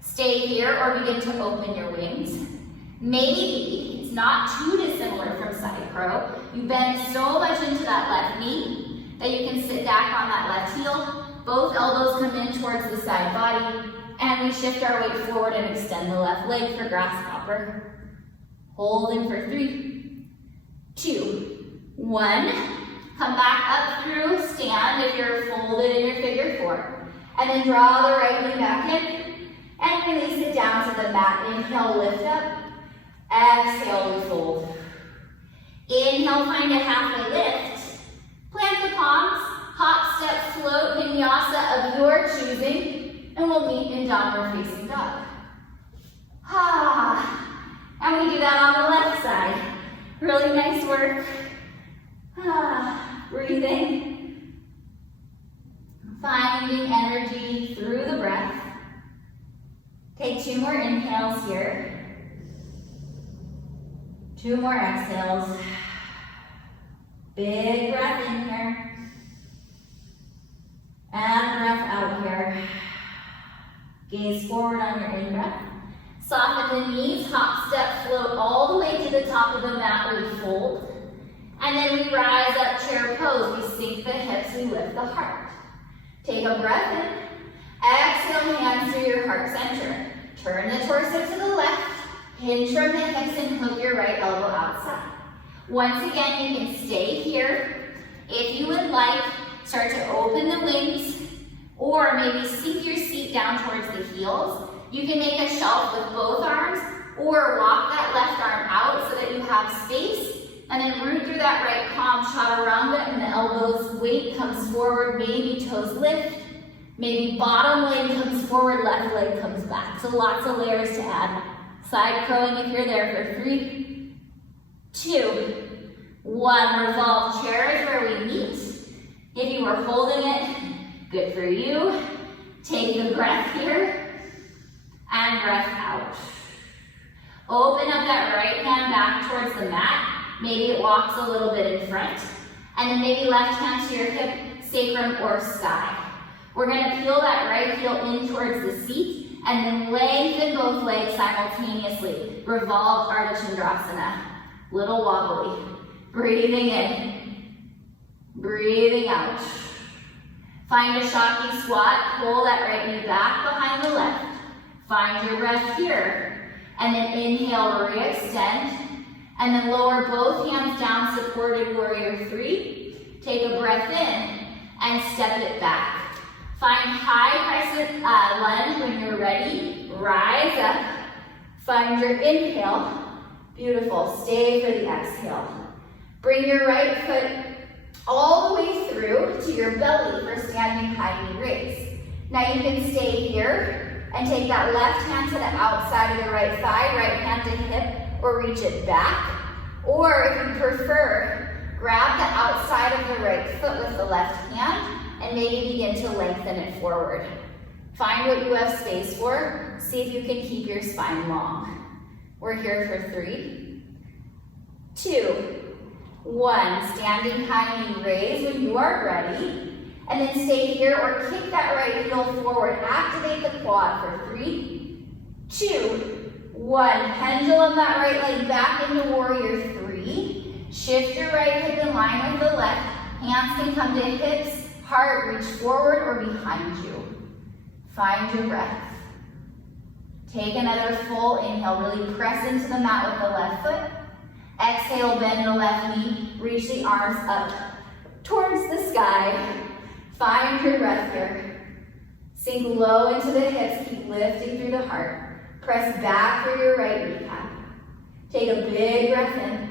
Stay here or begin to open your wings. Maybe it's not too dissimilar from side crow. You bend so much into that left knee that you can sit back on that left heel. Both elbows come in towards the side body, and we shift our weight forward and extend the left leg for grasshopper. Holding for 3, 2, 1. Come back up through stand if you're folded in your figure 4. And then draw the right knee back in and release it down to the mat. Inhale, lift up. Exhale, we fold. Inhale, find a halfway lift. Plant the palms. Hop, step, float, vinyasa of your choosing. And we'll meet in downward facing dog. And we do that on the left side. Really nice work. Breathing. Finding energy through the breath. Take 2 more inhales here. 2 more exhales. Big breath in here. And breath out here. Gaze forward on your in-breath. Soften the knees, hop, step, float all the way to the top of the mat, we fold. And then we rise up, chair pose. We sink the hips, we lift the heart. Take a breath in. Exhale, hands through your heart center. Turn the torso to the left. Hinge from the hips and hook your right elbow outside. Once again, you can stay here. If you would like, start to open the wings, or maybe sink your seat down towards the heels. You can make a shelf with both arms, or walk that left arm out so that you have space, and then root through that right palm, chaturanga, and the elbows, weight comes forward, maybe toes lift, maybe bottom leg comes forward, left leg comes back. So lots of layers to add. Side crowing if you're there for 3, 2, 1. Revolve chair is where we meet. If you are holding it, good for you. Take a breath here. And breath out. Open up that right hand back towards the mat. Maybe it walks a little bit in front. And then maybe left hand to your hip, sacrum or sky. We're gonna peel that right heel in towards the seat and then lengthen both legs simultaneously. Revolved Ardha Chandrasana. Little wobbly. Breathing in. Breathing out. Find a Shakti squat. Pull that right knee back behind the left. Find your breath here, and then inhale, re-extend, and then lower both hands down, supported warrior 3. Take a breath in, and step it back. Find high crescent lunge when you're ready. Rise up, find your inhale. Beautiful, stay for the exhale. Bring your right foot all the way through to your belly for standing high knee raise. Now you can stay here, and take that left hand to the outside of the right thigh, right hand to hip, or reach it back. Or if you prefer, grab the outside of the right foot with the left hand and maybe begin to lengthen it forward. Find what you have space for. See if you can keep your spine long. We're here for 3, 2, 1. Standing high knee raise when you are ready. And then stay here or kick that right heel forward. Activate the quad for 3, 2, 1. Pendulum that right leg back into warrior 3. Shift your right hip in line with the left. Hands can come to hips, heart, reach forward or behind you. Find your breath. Take another full inhale. Really press into the mat with the left foot. Exhale, bend the left knee. Reach the arms up towards the sky. Find your breath here. Sink low into the hips. Keep lifting through the heart. Press back through your right kneecap. Take a big breath in.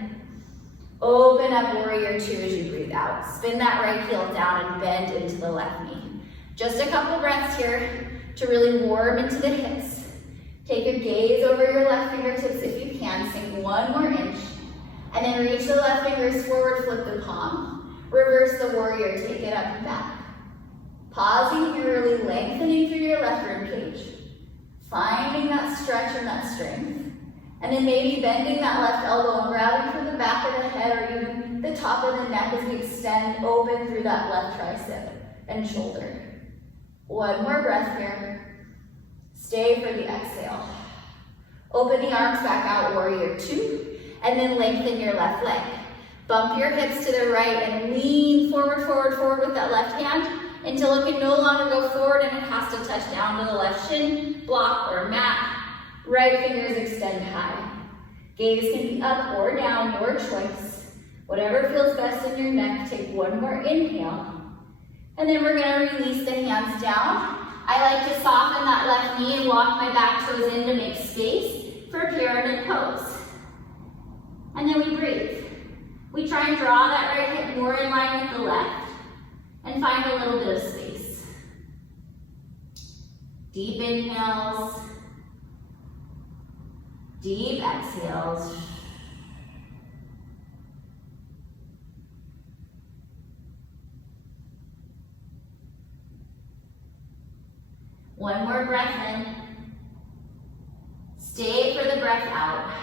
Open up warrior 2 as you breathe out. Spin that right heel down and bend into the left knee. Just a couple breaths here to really warm into the hips. Take your gaze over your left fingertips if you can. Sink 1 more inch. And then reach the left fingers forward, flip the palm. Reverse the warrior, take it up and back. Pausing here, really lengthening through your left rib cage. Finding that stretch and that strength. And then maybe bending that left elbow and grabbing from the back of the head or even the top of the neck as we extend open through that left tricep and shoulder. 1 more breath here. Stay for the exhale. Open the arms back out, warrior 2. And then lengthen your left leg. Bump your hips to the right and lean forward, forward, forward with that left hand until it can no longer go forward and it has to touch down to the left shin, block or mat. Right fingers extend high. Gaze can be up or down, your choice. Whatever feels best in your neck, take 1 more inhale. And then we're gonna release the hands down. I like to soften that left knee and walk my back toes in to make space for pyramid pose. And then we breathe. We try and draw that right hip more in line with the left and find a little bit of space. Deep inhales, deep exhales. One more breath in. Stay for the breath out.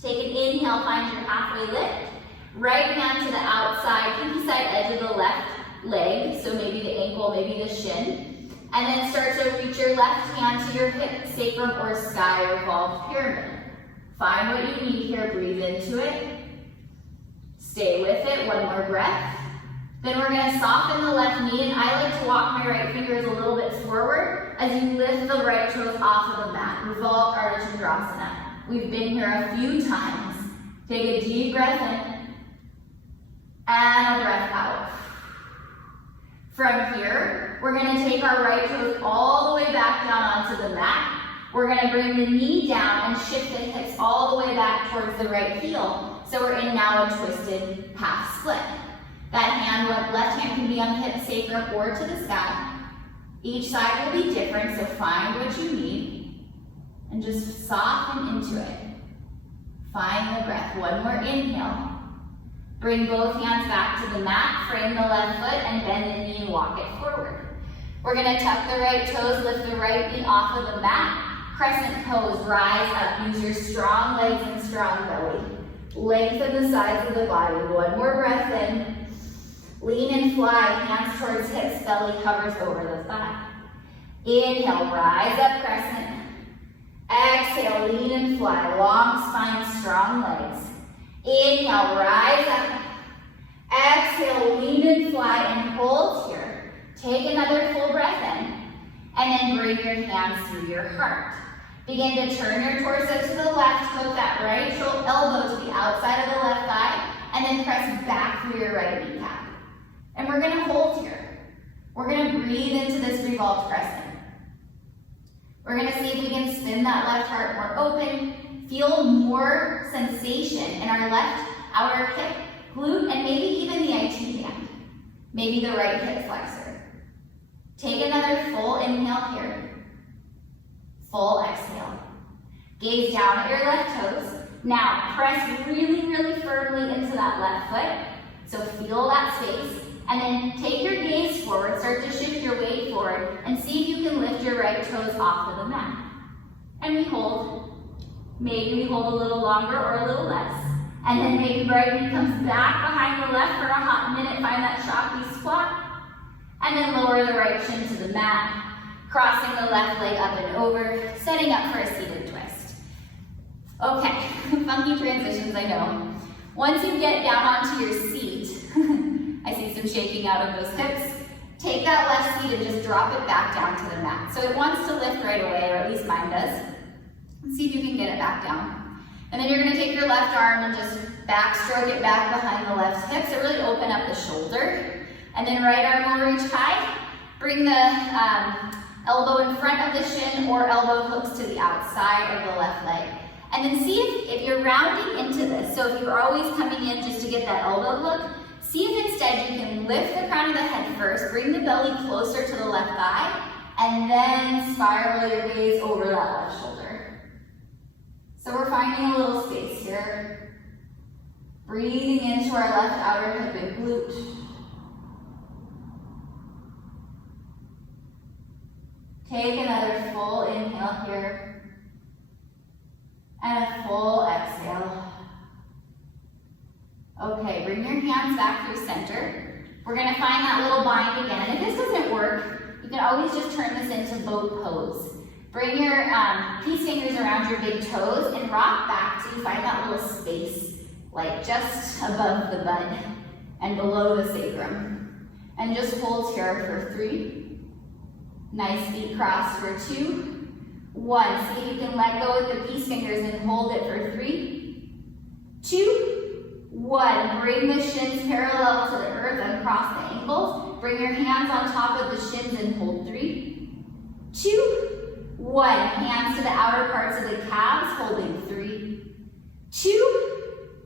Take an inhale, find your halfway lift. Right hand to the outside, pinky side edge of the left leg, so maybe the ankle, maybe the shin. And then start to reach your left hand to your hip, sacrum or sky, revolved pyramid. Find what you need here, breathe into it. Stay with it, 1 more breath. Then we're gonna soften the left knee, and I like to walk my right fingers a little bit forward as you lift the right toes off of the mat, revolved Ardha Chandrasana. We've been here a few times. Take a deep breath in and a breath out. From here, we're gonna take our right toes all the way back down onto the mat. We're gonna bring the knee down and shift the hips all the way back towards the right heel. So we're in now a twisted half split. That hand, left hand can be on the hip, sacrum, or to the sky. Each side will be different, so find what you need. And just soften into it. Find the breath. 1 more inhale. Bring both hands back to the mat, frame the left foot, and bend the knee and walk it forward. We're gonna tuck the right toes, lift the right knee off of the mat. Crescent pose, rise up. Use your strong legs and strong belly. Lengthen the sides of the body. 1 more breath in. Lean and fly, hands towards hips, belly covers over the thigh. Inhale, rise up, crescent. Exhale, lean and fly, long spine, strong legs. Inhale, rise up. Exhale, lean and fly, and hold here. Take another full breath in, and then bring your hands through your heart. Begin to turn your torso to the left, hook that right elbow to the outside of the left thigh, and then press back through your right kneecap. And we're gonna hold here. We're gonna breathe into this revolved crescent. We're gonna see if we can spin that left heart more open, feel more sensation in our left outer hip, glute, and maybe even the IT band. Maybe the right hip flexor. Take another full inhale here. Full exhale. Gaze down at your left toes. Now press really, really firmly into that left foot. So feel that space. And then take your gaze forward, start to shift your weight forward, and see if you can lift your right toes off of the mat. And we hold. Maybe we hold a little longer or a little less. And then maybe right knee comes back behind the left for a hot minute. Find that choppy squat. And then lower the right shin to the mat. Crossing the left leg up and over. Setting up for a seated twist. Okay, funky transitions, I know. Once you get down onto your seat, I see some shaking out of those hips. Take that left seat and just drop it back down to the mat. So it wants to lift right away, or at least mine does. Let's see if you can get it back down. And then you're gonna take your left arm and just backstroke it back behind the left hip. So really open up the shoulder. And then right arm will reach high. Bring the elbow in front of the shin or elbow hooks to the outside of the left leg. And then see if you're rounding into this. So if you're always coming in just to get that elbow hook, see if instead you can lift the crown of the head first, bring the belly closer to the left thigh, and then spiral your gaze over that left shoulder. So we're finding a little space here. Breathing into our left outer hip and glute. Take another full inhale here. And a full exhale. Okay, bring your hands back through center. We're gonna find that little bind again. And if this doesn't work, you can always just turn this into boat pose. Bring your peace fingers around your big toes and rock back till you find that little space, like just above the butt and below the sacrum. And just hold here for 3. Nice feet crossed for 2. 1, see if you can let go with the peace fingers and hold it for 3, 2, 1. Bring the shins parallel to the earth and cross the ankles. Bring your hands on top of the shins and hold 3, 2, 1. Hands to the outer parts of the calves, holding 3, 2,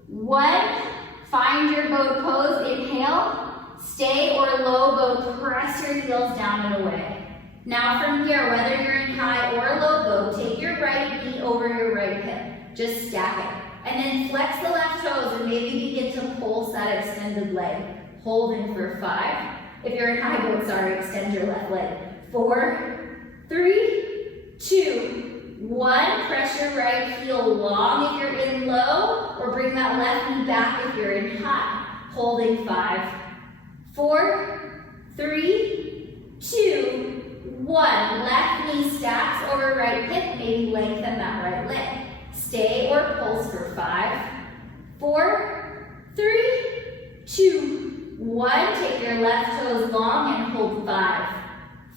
1. Find your boat pose, inhale, stay or low boat, press your heels down and away. Now from here, whether you're in high or low boat, take your right knee over your right hip. Just stack it. And then flex the left toes and maybe begin to pulse that extended leg. Holding for 5. If you're in high boat, extend your left leg. 4, 3, 2, 1. Press your right heel long if you're in low, or bring that left knee back if you're in high. Holding 5, 4, 3, 2, 1. Left knee stacks over right hip, maybe lengthen that right leg. Stay or pulse for 5, 4, 3, 2, 1. Take your left toes long and hold 5,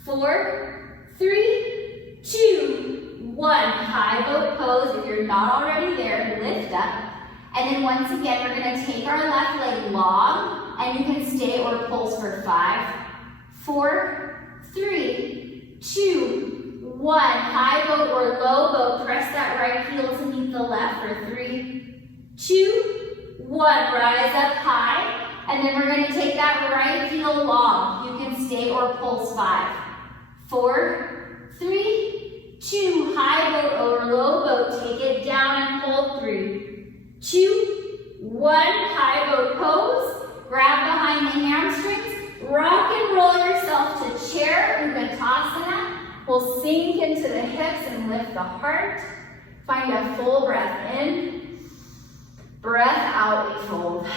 4, 3, 2, 1. High boat pose. If you're not already there, lift up. And then once again, we're going to take our left leg long, and you can stay or pulse for 5, 4, 3, 2, 1. High boat or low boat. Press that right heel to meet the left for 3, 2, 1. Rise up high. And then we're going to take that right heel long. You can stay or pulse 5, 4, 3, 2. High boat or low boat. Take it down and hold 3, 2, 1. High boat pose. Grab behind the hamstrings. Rock and roll yourself to chair, Uttanasana. We'll sink into the hips and lift the heart. Find a full breath in. Breath out, we fold.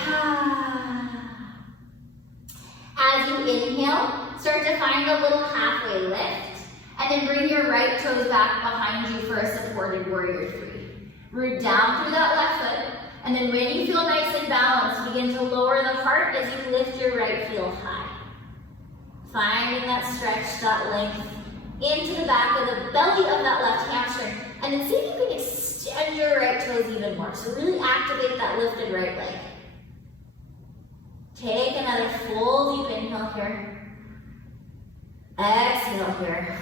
As you inhale, start to find a little halfway lift. And then bring your right toes back behind you for a supported warrior 3. Root down through that left foot. And then when you feel nice and balanced, begin to lower the heart as you lift your right heel high. Finding that stretch, that length into the back of the belly of that left hamstring. And then see if you can extend your right toes even more. So really activate that lifted right leg. Take another full deep inhale here. Exhale here.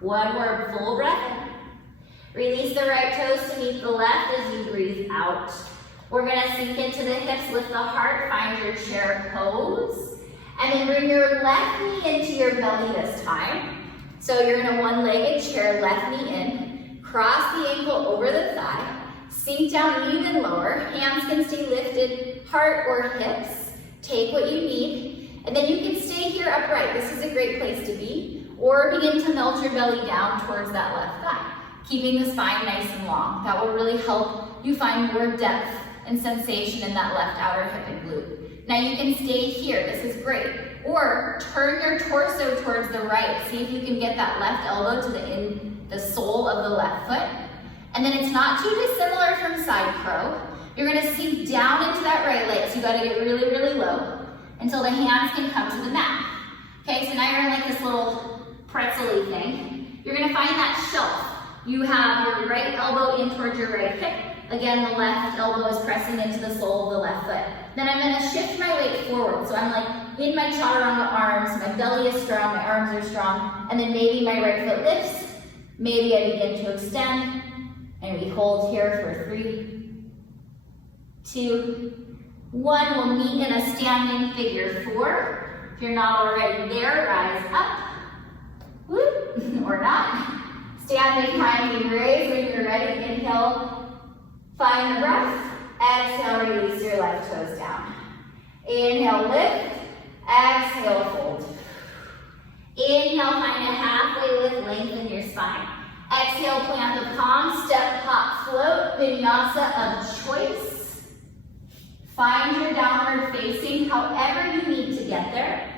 One more full breath in. Release the right toes to meet the left as you breathe out. We're gonna sink into the hips, lift the heart, find your chair pose. And then bring your left knee into your belly this time. So you're in a one-legged chair, left knee in. Cross the ankle over the thigh. Sink down even lower. Hands can stay lifted, heart or hips. Take what you need. And then you can stay here upright. This is a great place to be. Or begin to melt your belly down towards that left thigh. Keeping the spine nice and long. That will really help you find more depth and sensation in that left outer hip and glute. Now you can stay here, this is great. Or turn your torso towards the right. See if you can get that left elbow to the sole of the left foot. And then it's not too dissimilar from side crow. You're gonna sink down into that right leg, so you gotta get really, really low until the hands can come to the mat. Okay, so now you're in like this little pretzel-y thing. You're gonna find that shelf. You have your right elbow in towards your right hip. Again, the left elbow is pressing into the sole of the left foot. Then I'm gonna shift my weight forward. So I'm like in my chaturanga arms, my belly is strong, my arms are strong, and then maybe my right foot lifts. Maybe I begin to extend, and we hold here for 3, 2, 1. We'll meet in a standing figure 4. If you're not already there, rise up. Whoop, or not. Standing hind knee raise. When you're ready, inhale, find the breath. Exhale, release your left toes down. Inhale, lift. Exhale, fold. Inhale, find a halfway lift, lengthen your spine. Exhale, plant the palms, step, hop, float, vinyasa of choice. Find your downward facing, however you need to get there.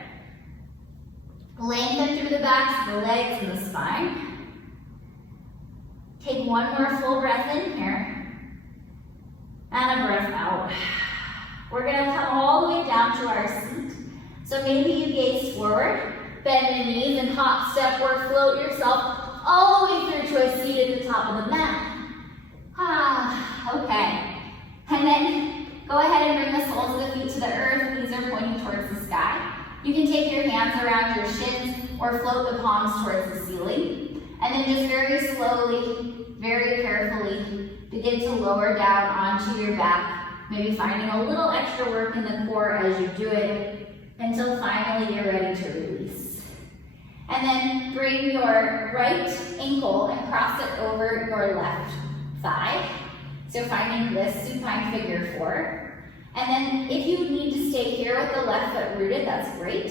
Lengthen through the backs of the legs and the spine. Take one more full breath in here. And a breath out. We're gonna come all the way down to our seat. So maybe you gaze forward, bend your knees and hop, step, or float yourself all the way through to a seat at the top of the mat. Okay. And then go ahead and bring the soles of the feet to the earth. Knees are pointing towards the sky. You can take your hands around your shins or float the palms towards the ceiling. And then just very slowly, very carefully, begin to lower down onto your back, maybe finding a little extra work in the core as you do it, until finally you're ready to release. And then bring your right ankle and cross it over your left thigh. So finding this supine figure 4. And then if you need to stay here with the left foot rooted, that's great.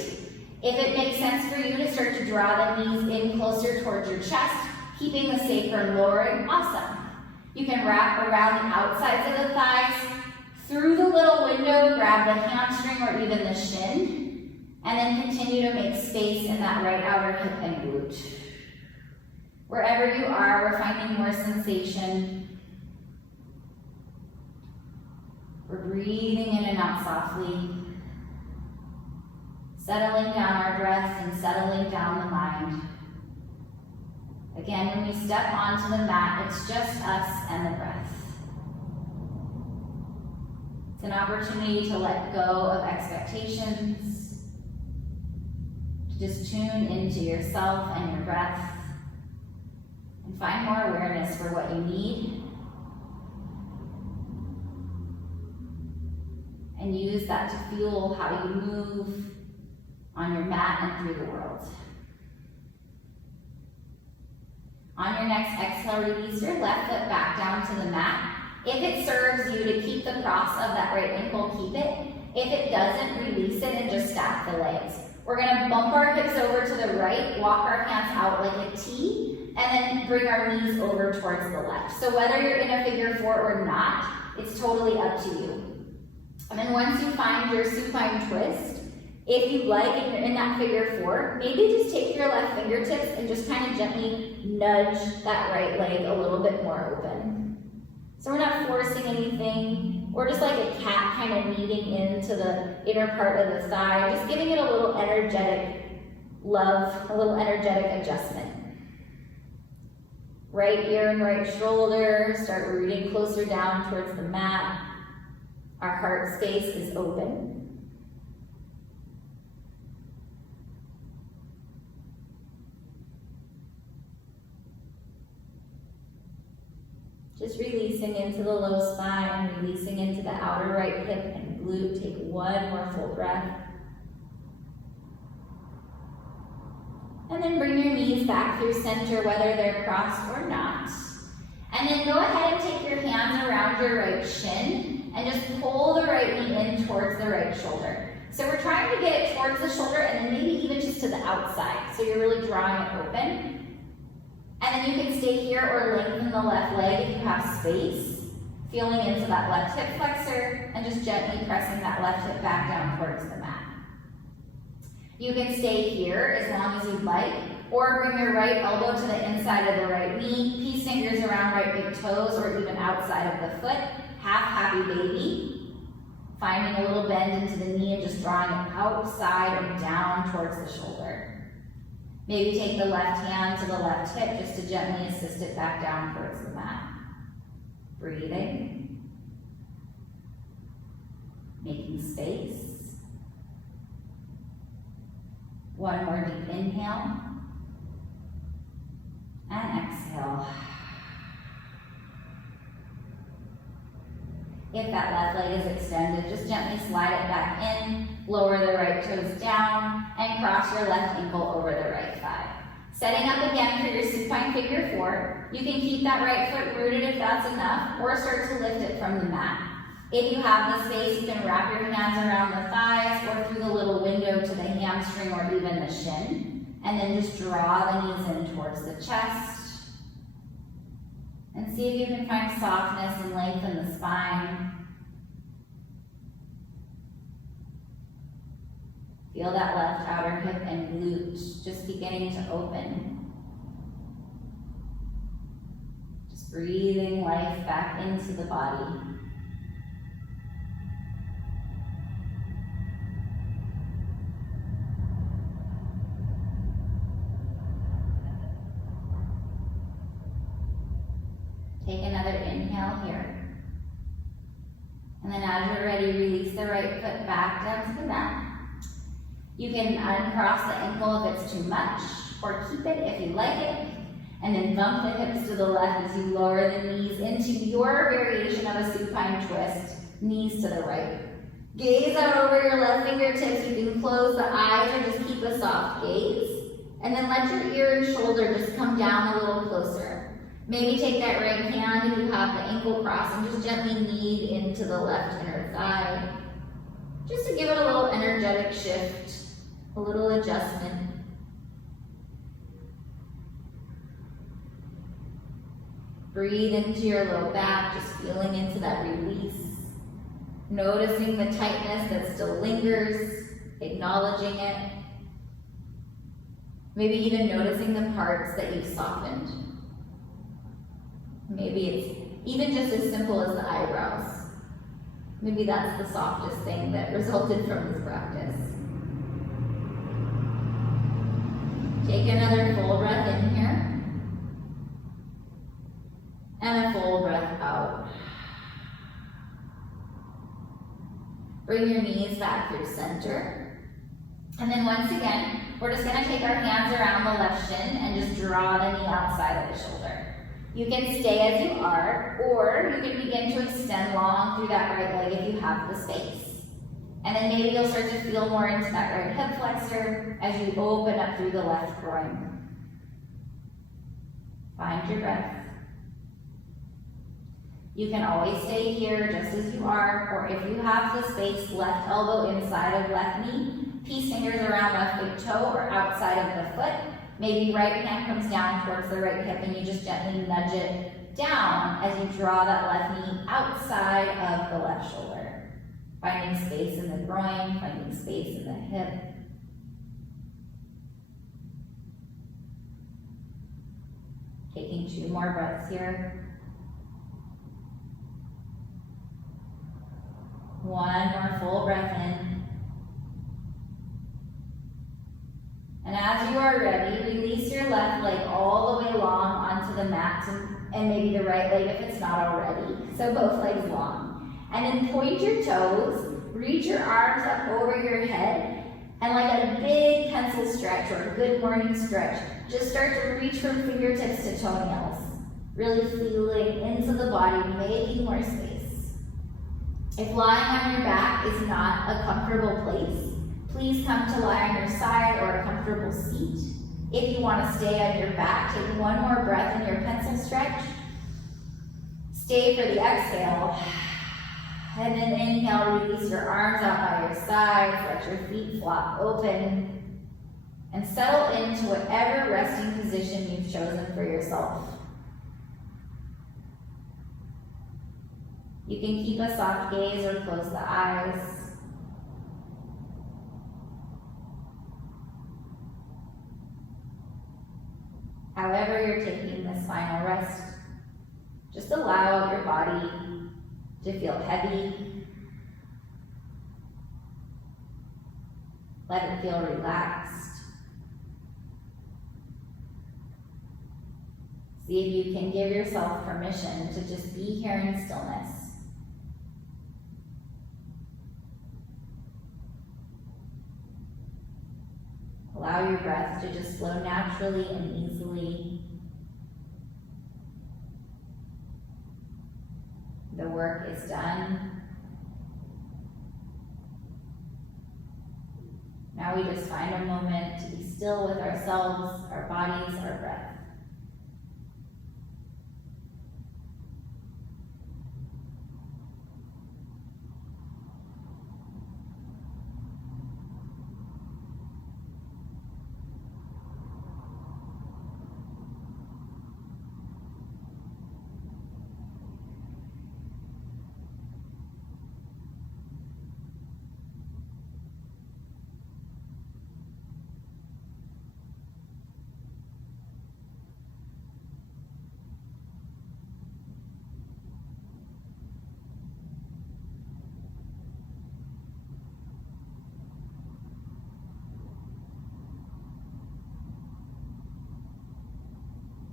If it makes sense for you to start to draw the knees in closer towards your chest, keeping the sacrum lowering, awesome. You can wrap around the outsides of the thighs, through the little window, grab the hamstring or even the shin, and then continue to make space in that right outer hip and glute. Wherever you are, we're finding more sensation. We're breathing in and out softly, settling down our breath and settling down the mind. Again, when we step onto the mat, it's just us and the breath. It's an opportunity to let go of expectations, to just tune into yourself and your breath, and find more awareness for what you need, and use that to fuel how you move on your mat and through the world. On your next exhale, release your left foot back down to the mat. If it serves you to keep the cross of that right ankle, keep it. If it doesn't, release it and just stack the legs. We're gonna bump our hips over to the right, walk our hands out like a T, and then bring our knees over towards the left. So whether you're in a figure 4 or not, it's totally up to you. And then once you find your supine twist, if you'd like, and you're in that figure 4, maybe just take your left fingertips and just kind of gently nudge that right leg a little bit more open. So we're not forcing anything. We're just like a cat kind of kneading into the inner part of the thigh, just giving it a little energetic love, a little energetic adjustment. Right ear and right shoulder, start rooting closer down towards the mat. Our heart space is open. Just releasing into the low spine, releasing into the outer right hip and glute. Take one more full breath. And then bring your knees back through center, whether they're crossed or not. And then go ahead and take your hands around your right shin and just pull the right knee in towards the right shoulder. So we're trying to get it towards the shoulder and then maybe even just to the outside. So you're really drawing it open. And then you can stay here or lengthen the left leg if you have space. feeling into that left hip flexor and just gently pressing that left hip back down towards the mat. You can stay here as long as you'd like, or bring your right elbow to the inside of the right knee, peace fingers around right big toes, or even outside of the foot. Half happy baby. Finding a little bend into the knee and just drawing it outside or down towards the shoulder. Maybe take the left hand to the left hip just to gently assist it back down towards the mat. Breathing. Making space. One more deep inhale. And exhale. If that left leg is extended, just gently slide it back in, lower the right toes down, and cross your left ankle over the right thigh. Setting up again for your supine figure 4. You can keep that right foot rooted if that's enough, or start to lift it from the mat. If you have the space, you can wrap your hands around the thighs or through the little window to the hamstring or even the shin, and then just draw the knees in towards the chest. And see if you can find softness and length in the spine. Feel that left outer hip and glute just beginning to open. Just breathing life back into the body. Take another inhale here. And then as you're ready, release the right foot back down to the mat. You can uncross the ankle if it's too much, or keep it if you like it. And then bump the hips to the left as you lower the knees into your variation of a supine twist, knees to the right. Gaze out over your left fingertips. You can close the eyes or just keep a soft gaze. And then let your ear and shoulder just come down a little closer. Maybe take that right hand if you have the ankle cross and just gently knead into the left inner thigh. Just to give it a little energetic shift, a little adjustment. Breathe into your low back, just feeling into that release. Noticing the tightness that still lingers, acknowledging it. Maybe even noticing the parts that you've softened. Maybe it's even just as simple as the eyebrows. Maybe that's the softest thing that resulted from this practice. Take another full breath in here. And a full breath out. Bring your knees back through center. And then once again, we're just going to take our hands around the left shin and just draw the knee outside of the shoulder. You can stay as you are, or you can begin to extend long through that right leg if you have the space. And then maybe you'll start to feel more into that right hip flexor as you open up through the left groin. Find your breath. You can always stay here just as you are, or if you have the space, left elbow inside of left knee, peace fingers around left big toe or outside of the foot. Maybe right hand comes down towards the right hip and you just gently nudge it down as you draw that left knee outside of the left shoulder. Finding space in the groin, finding space in the hip. Taking 2 more breaths here. 1 more full breath in. And as you are ready, release your left leg all the way long onto the mat, and maybe the right leg if it's not already. So both legs long. And then point your toes, reach your arms up over your head, and like a big pencil stretch or a good morning stretch, just start to reach from fingertips to toenails. Really feeling into the body, making more space. If lying on your back is not a comfortable place, please come to lie on your side or a comfortable seat. If you want to stay on your back, take 1 more breath in your pencil stretch. Stay for the exhale. And then inhale, release your arms out by your sides, let your feet flop open, and settle into whatever resting position you've chosen for yourself. You can keep a soft gaze or close the eyes. However you're taking this final rest, just allow your body to feel heavy. Let it feel relaxed. See if you can give yourself permission to just be here in stillness. Allow your breath to just flow naturally and easily. The work is done. Now we just find a moment to be still with ourselves, our bodies, our breath.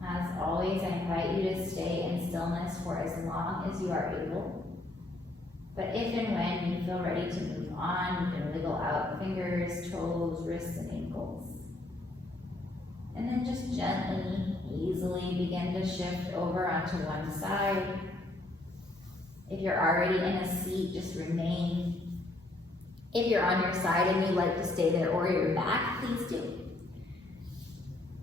As always, I invite you to stay in stillness for as long as you are able. But if and when you feel ready to move on, you can wiggle out fingers, toes, wrists, and ankles. And then just gently, easily begin to shift over onto one side. If you're already in a seat, just remain. If you're on your side and you'd like to stay there or your back, please do.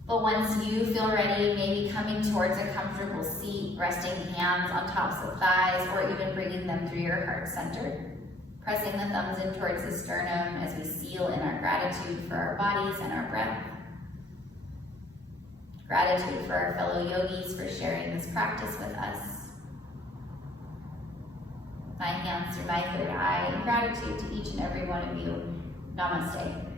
But once you feel ready, maybe coming towards a comfortable seat, resting hands on tops of thighs, or even bringing them through your heart center. Pressing the thumbs in towards the sternum as we seal in our gratitude for our bodies and our breath. Gratitude for our fellow yogis for sharing this practice with us. My hands through my third eye, and gratitude to each and every one of you. Namaste.